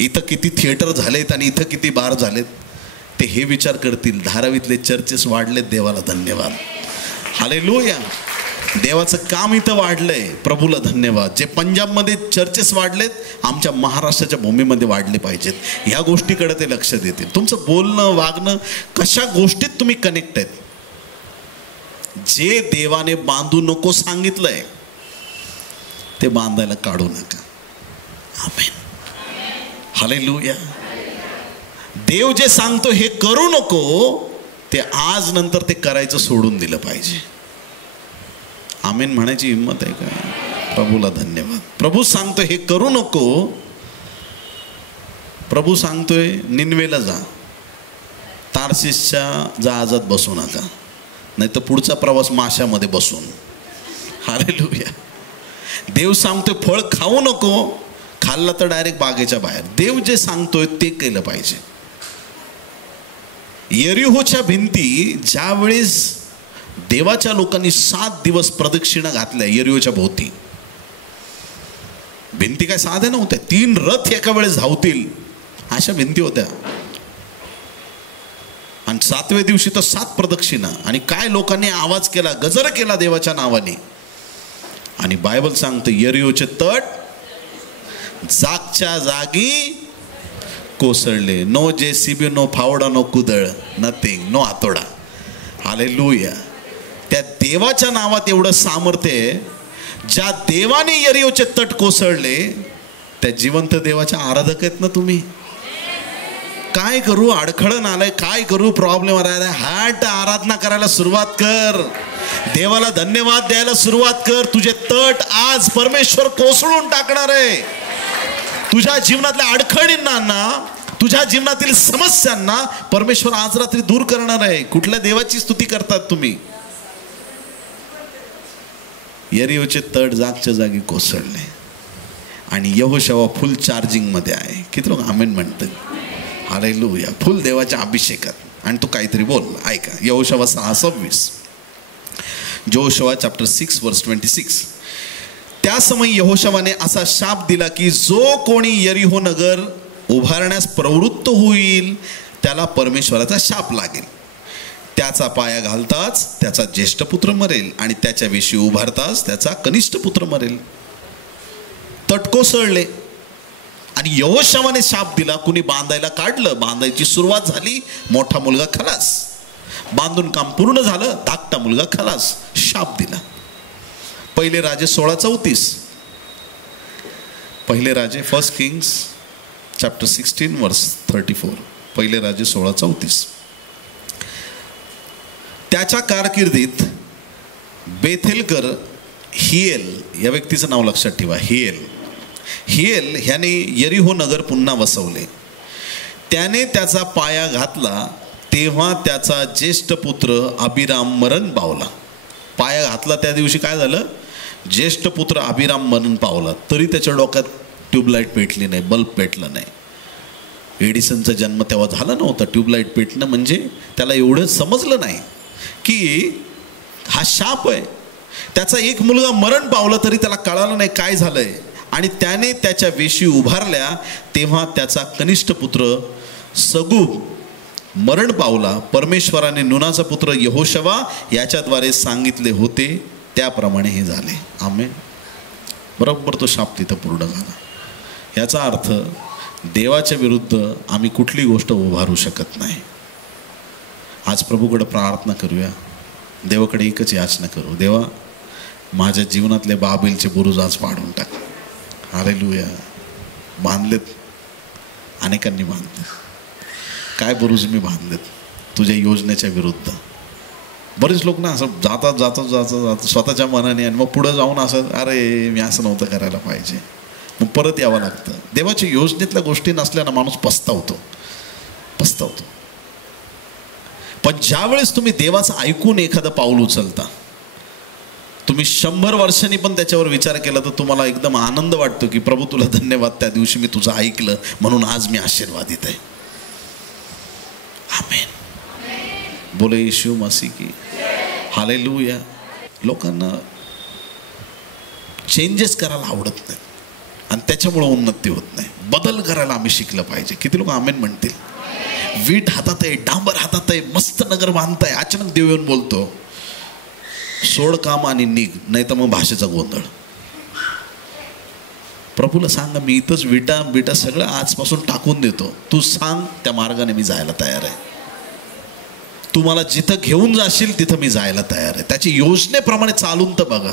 इथं किती थिएटर झालेत आणि इथं किती बार झालेत? ते हे विचार करतील धारावीतले चर्चेस वाढलेत, देवाला धन्यवाद, हालेलुया. देवाचं काम इथं वाढलंय, प्रभूला धन्यवाद. जे पंजाबमध्ये चर्चेस वाढलेत, आमच्या महाराष्ट्राच्या भूमीमध्ये वाढले पाहिजेत. ह्या गोष्टीकडे ते लक्ष देतील. तुमचं बोलणं वागणं कशा गोष्टीत तुम्ही कनेक्ट आहेत? जे देवाने बांधू नको सांगितलंय ते बांधायला काढू नका. आमेन, हालेलुया. देव जे सांगतो हे करू नको, ते आज नंतर ते करायचं सोडून दिलं पाहिजे. आमेन म्हणायची हिंमत आहे का? प्रभूला धन्यवाद. प्रभू सांगतो हे करू नको. प्रभू सांगतोय निनवेला जा, तार्सिसच्या जहाजात बसू नका, नाही तर पुढचा प्रवास माशामध्ये बसून. हालेलुया. देव सांगतोय फळ खाऊ नको, खाल्ला तर डायरेक्ट बागेच्या बाहेर. देव जे सांगतोय ते केलं पाहिजे. यरीहोच्या भिंती ज्यावेळेस देवाच्या लोकांनी 7 दिवस प्रदक्षिणा घातल्या यरीहोच्या भोवती, भिंती काय साध्या नव्हत्या. 3 रथ एका वेळेस धावतील अशा भिंती होत्या. आणि 7व्या दिवशी तर 7 प्रदक्षिणा. आणि काय लोकांनी आवाज केला, गजर केला देवाच्या नावाने. आणि बायबल सांगतं यरीहोचे तट जागच्या जागी कोसळले. नो JCB, नो फावडा, नो कुदळ, नथिंग, नो हातोडा. हालेलुया. त्या देवाच्या नावात एवढं सामर्थ्य आहे. ज्या देवाने यरीहोचे तट कोसळले त्या जिवंत देवाच्या आराधक आहेत ना तुम्ही. काय करू, अडखळण आलंय, काय करू, प्रॉब्लेम आलाय, हाट आराधना करायला सुरुवात कर. देवाला धन्यवाद द्यायला सुरुवात कर. तुझे तट आज परमेश्वर कोसळून टाकणार आहे. तुझ्या जीवनातल्या अडखळींना, तुझ्या जीवनातील समस्यांना परमेश्वर आज रात्री दूर करणार आहे. कुठल्या देवाची स्तुती करतात तुम्ही? यरीहोचे तट जागच्या जागी कोसळले आणि यहोशवा फुल चार्जिंग मध्ये आहे. किती लोक आमेन म्हणतात? हालेलुया. फुल देवाच्या अभिषेकात. आणि तू काहीतरी बोल, ऐका. यहोशवा 6:26, यहोशवा चॅप्टर 6 वर्स 26. त्या समय यहोशवाने असा शाप दिला की जो कोणी यरीहो नगर उभारण्यास प्रवृत्त होईल त्याला परमेश्वराचा शाप लागेल. त्याचा पाया घालताच त्याचा ज्येष्ठ पुत्र मरेल आणि त्याच्या विषयी उभारताच त्याचा कनिष्ठ पुत्र मरेल. तट कोसळले आणि यहोशवाने शाप दिला. कुणी बांधायला काढलं, बांधायची सुरुवात झाली, मोठा मुलगा खलास. बांधून काम पूर्ण झालं, धाकटा मुलगा खलास. शाप दिला. पहिले राजे 16:34. पहिले राजे, 1 किंग्स चॅप्टर 16 वर्स 34. पहिले राजे 16:34. त्याच्या कारकिर्दीत बेथेलकर हिएल या व्यक्तीचं नाव लक्षात ठेवा. हिएल ह्याने यरीहो नगर पुन्हा वसवले. त्याने त्याचा पाया घातला तेव्हा त्याचा ज्येष्ठ पुत्र अबिराम मरण पावला. पाया घातला त्या दिवशी काय झालं? ज्येष्ठ पुत्र अबिराम मरण पावला. तरी त्याच्या डोक्यात ट्यूबलाईट पेटली नाही, बल्ब पेटला नाही. एडिसनचा जन्म तेव्हा झाला नव्हता. ट्यूबलाईट पेटणं म्हणजे त्याला एवढं समजलं नाही की हा शाप आहे. त्याचा एक मुलगा मरण पावला तरी त्याला कळालं नाही काय झालंय. आणि त्याने त्याच्या वेशी उभारल्या तेव्हा त्याचा कनिष्ठ पुत्र सगूब मरण पावला. परमेश्वराने नूनाचा पुत्र यहोशवा याच्याद्वारे सांगितले होते त्याप्रमाणे हे झाले. आमेन. बरोबर तो शाप तिथं पूर्ण झाला. याचा अर्थ देवाच्या विरुद्ध आम्ही कुठली गोष्ट उभारू शकत नाही. आज प्रभूकडे प्रार्थना करूया. देवाकडे एकच याचना करू, देवा माझ्या जीवनातले बाबेलचे बुरुज आज पाडून टाक. हालेलुया. बांधलेत, अनेकांनी बांधले. काय बुरुज मी बांधलेत तुझ्या योजनेच्या विरुद्ध. बरेच लोक ना असं जातात स्वतःच्या मनाने आणि मग पुढं जाऊन असं अरे मी असं नव्हतं करायला पाहिजे, मग परत यावं लागतं. देवाच्या योजनेतल्या गोष्टी नसल्यानं माणूस पस्तावतो. पण ज्यावेळेस तुम्ही देवाचं ऐकून एखादं पाऊल उचलता, तुम्ही 100 वर्षांनी पण त्याच्यावर विचार केला तर तुम्हाला एकदम आनंद वाटतो की प्रभू तुला धन्यवाद, त्या दिवशी मी तुझं ऐकलं म्हणून आज मी आशीर्वादित आहे. आमेन. बोले येशू मसीह की हालेलुया. लोकांना चेंजेस करायला आवडत नाही. आणि त्याच्यामुळे उन्नती होत नाही. बदल करायला आम्ही शिकलं पाहिजे. किती लोक आमेन म्हणतील? वीट हातात आहे, डांबर हातात आहे, मस्त नगर बांधताय, अचानक देव येऊन बोलतो सोड काम आणि निघ, नाही तर मग भाषेचा गोंधळ. प्रभूला सांगा मी इथंच विटा सगळं आजपासून टाकून देतो, तू सांग त्या मार्गाने मी जायला तयार आहे. तू मला जिथं घेऊन जाशील तिथं मी जायला तयार आहे. त्याची योजनेप्रमाणे चालून तर बघा,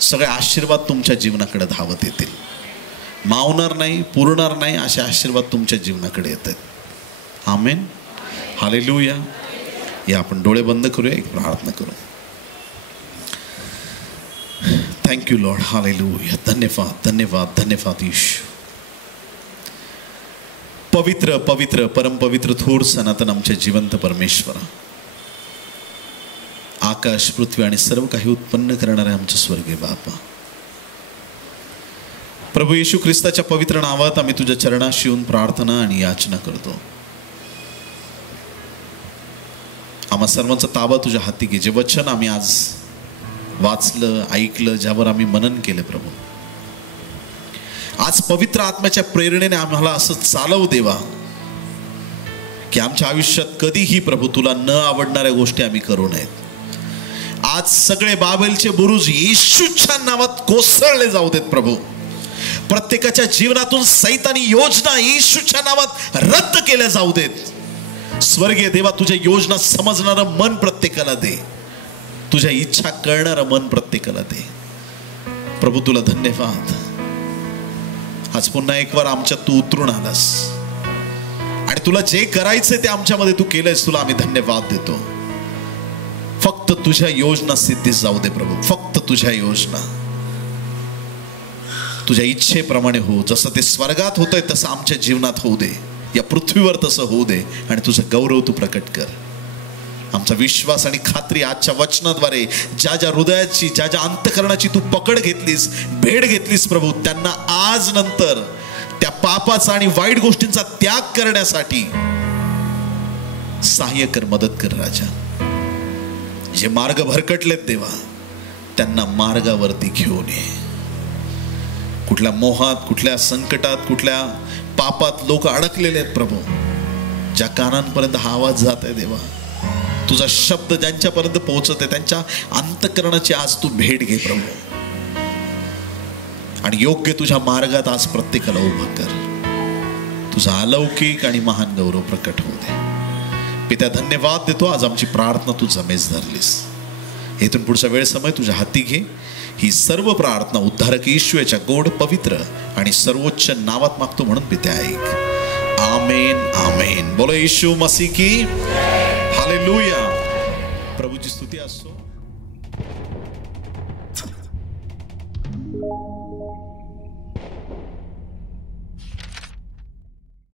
सगळे आशीर्वाद तुमच्या जीवनाकडे धावत येतील. मावणार नाही, पुरणार नाही असे आशीर्वाद तुमच्या जीवनाकडे येत आहेत. आमेन, हालेलुया. या आपण डोळे बंद करूया, एक प्रार्थना करू. Thank you Lord, hallelujah. धन्यवाद, धन्यवाद, धन्यवाद येशू. पवित्र पवित्र परमपवित्र थोर सनातन आमच्या जिवंत परमेश्वरा, आकाश पृथ्वी आणि सर्व काही उत्पन्न करणारे आमचे स्वर्गीय बापा, प्रभू येशू ख्रिस्ताच्या पवित्र नावात आम्ही तुझ्या चरणाशी येऊन प्रार्थना आणि याचना करतो. आम्हा सर्वांचा ताबा तुझ्या हाती घे. जे वचन आम्ही आज वाचलं, ऐकलं, ज्यावर आम्ही मनन केलं प्रभू, आज पवित्र आत्म्याच्या प्रेरणेने आम्हाला असं चालव देवा की आमच्या आयुष्यात कधीही प्रभू तुला न आवडणाऱ्या गोष्टी आम्ही करू नयेत. आज सगळे बाबेलचे बुरुज येशूच्या नावात कोसळले जाऊ देत प्रभू. प्रत्येकाच्या जीवनातून सैतानी योजना येशूच्या नावात रद्द केल्या जाऊ देत. स्वर्गीय देवा, तुझ्या योजना समजणारं मन प्रत्येकाला दे, तुझ्या इच्छा कळणारं मन प्रत्येकाला दे प्रभू. तुला धन्यवाद. आज पुन्हा एक वार आमच्यात तू उतरून आलास आणि तुला जे करायचंय ते आमच्यामध्ये तू केलंयस. तुला आम्ही धन्यवाद देतो. फक्त तुझ्या योजना सिद्धीस जाऊ दे प्रभू. फक्त तुझ्या योजना तुझ्या इच्छेप्रमाणे हो. जसं ते स्वर्गात होतंय तसं आमच्या जीवनात होऊ दे, या पृथ्वीवर तसं होऊ दे आणि तुझं गौरव तू प्रकट कर. आमचा विश्वास आणि खात्री आजच्या वचनाद्वारे ज्या ज्या हृदयाची, ज्या ज्या अंतःकरणाची तू पकड घेतलीस, भेट घेतलीस प्रभू, त्यांना आज नंतर त्या पापाचा आणि वाईट गोष्टींचा त्याग करण्यासाठी सहाय्य कर, मदत कर राजा. जे मार्ग भरकटलेत देवा, त्यांना मार्गावरती घेऊन ये. कुठल्या मोहात, कुठल्या संकटात, कुठल्या पापात लोक अडकलेले आहेत प्रभू, ज्या कानांपर्यंत हा आवाज जात आहे देवा, तुझा शब्द ज्यांच्यापर्यंत पोहोचत आहे, त्यांच्या अंतःकरणाची आज तू भेट घे प्रभू आणि योग्य तुझ्या मार्गात आज प्रत्येकाला उभं कर. तुझा अलौकिक आणि महान गौरव प्रकट होऊ दे. पित्या धन्यवाद देतो. आज आमची प्रार्थना तू जमेस धरलीस. इथून पुढचा वेळ समय तुझ्या हाती घे. ही सर्व प्रार्थना उद्धारक येशूच्या गोड, पवित्र आणि सर्वोच्च नावात मागतो म्हणून पित्या ऐक. आमेन, आमेन. बोलो येशू मसीह की हालेलुया.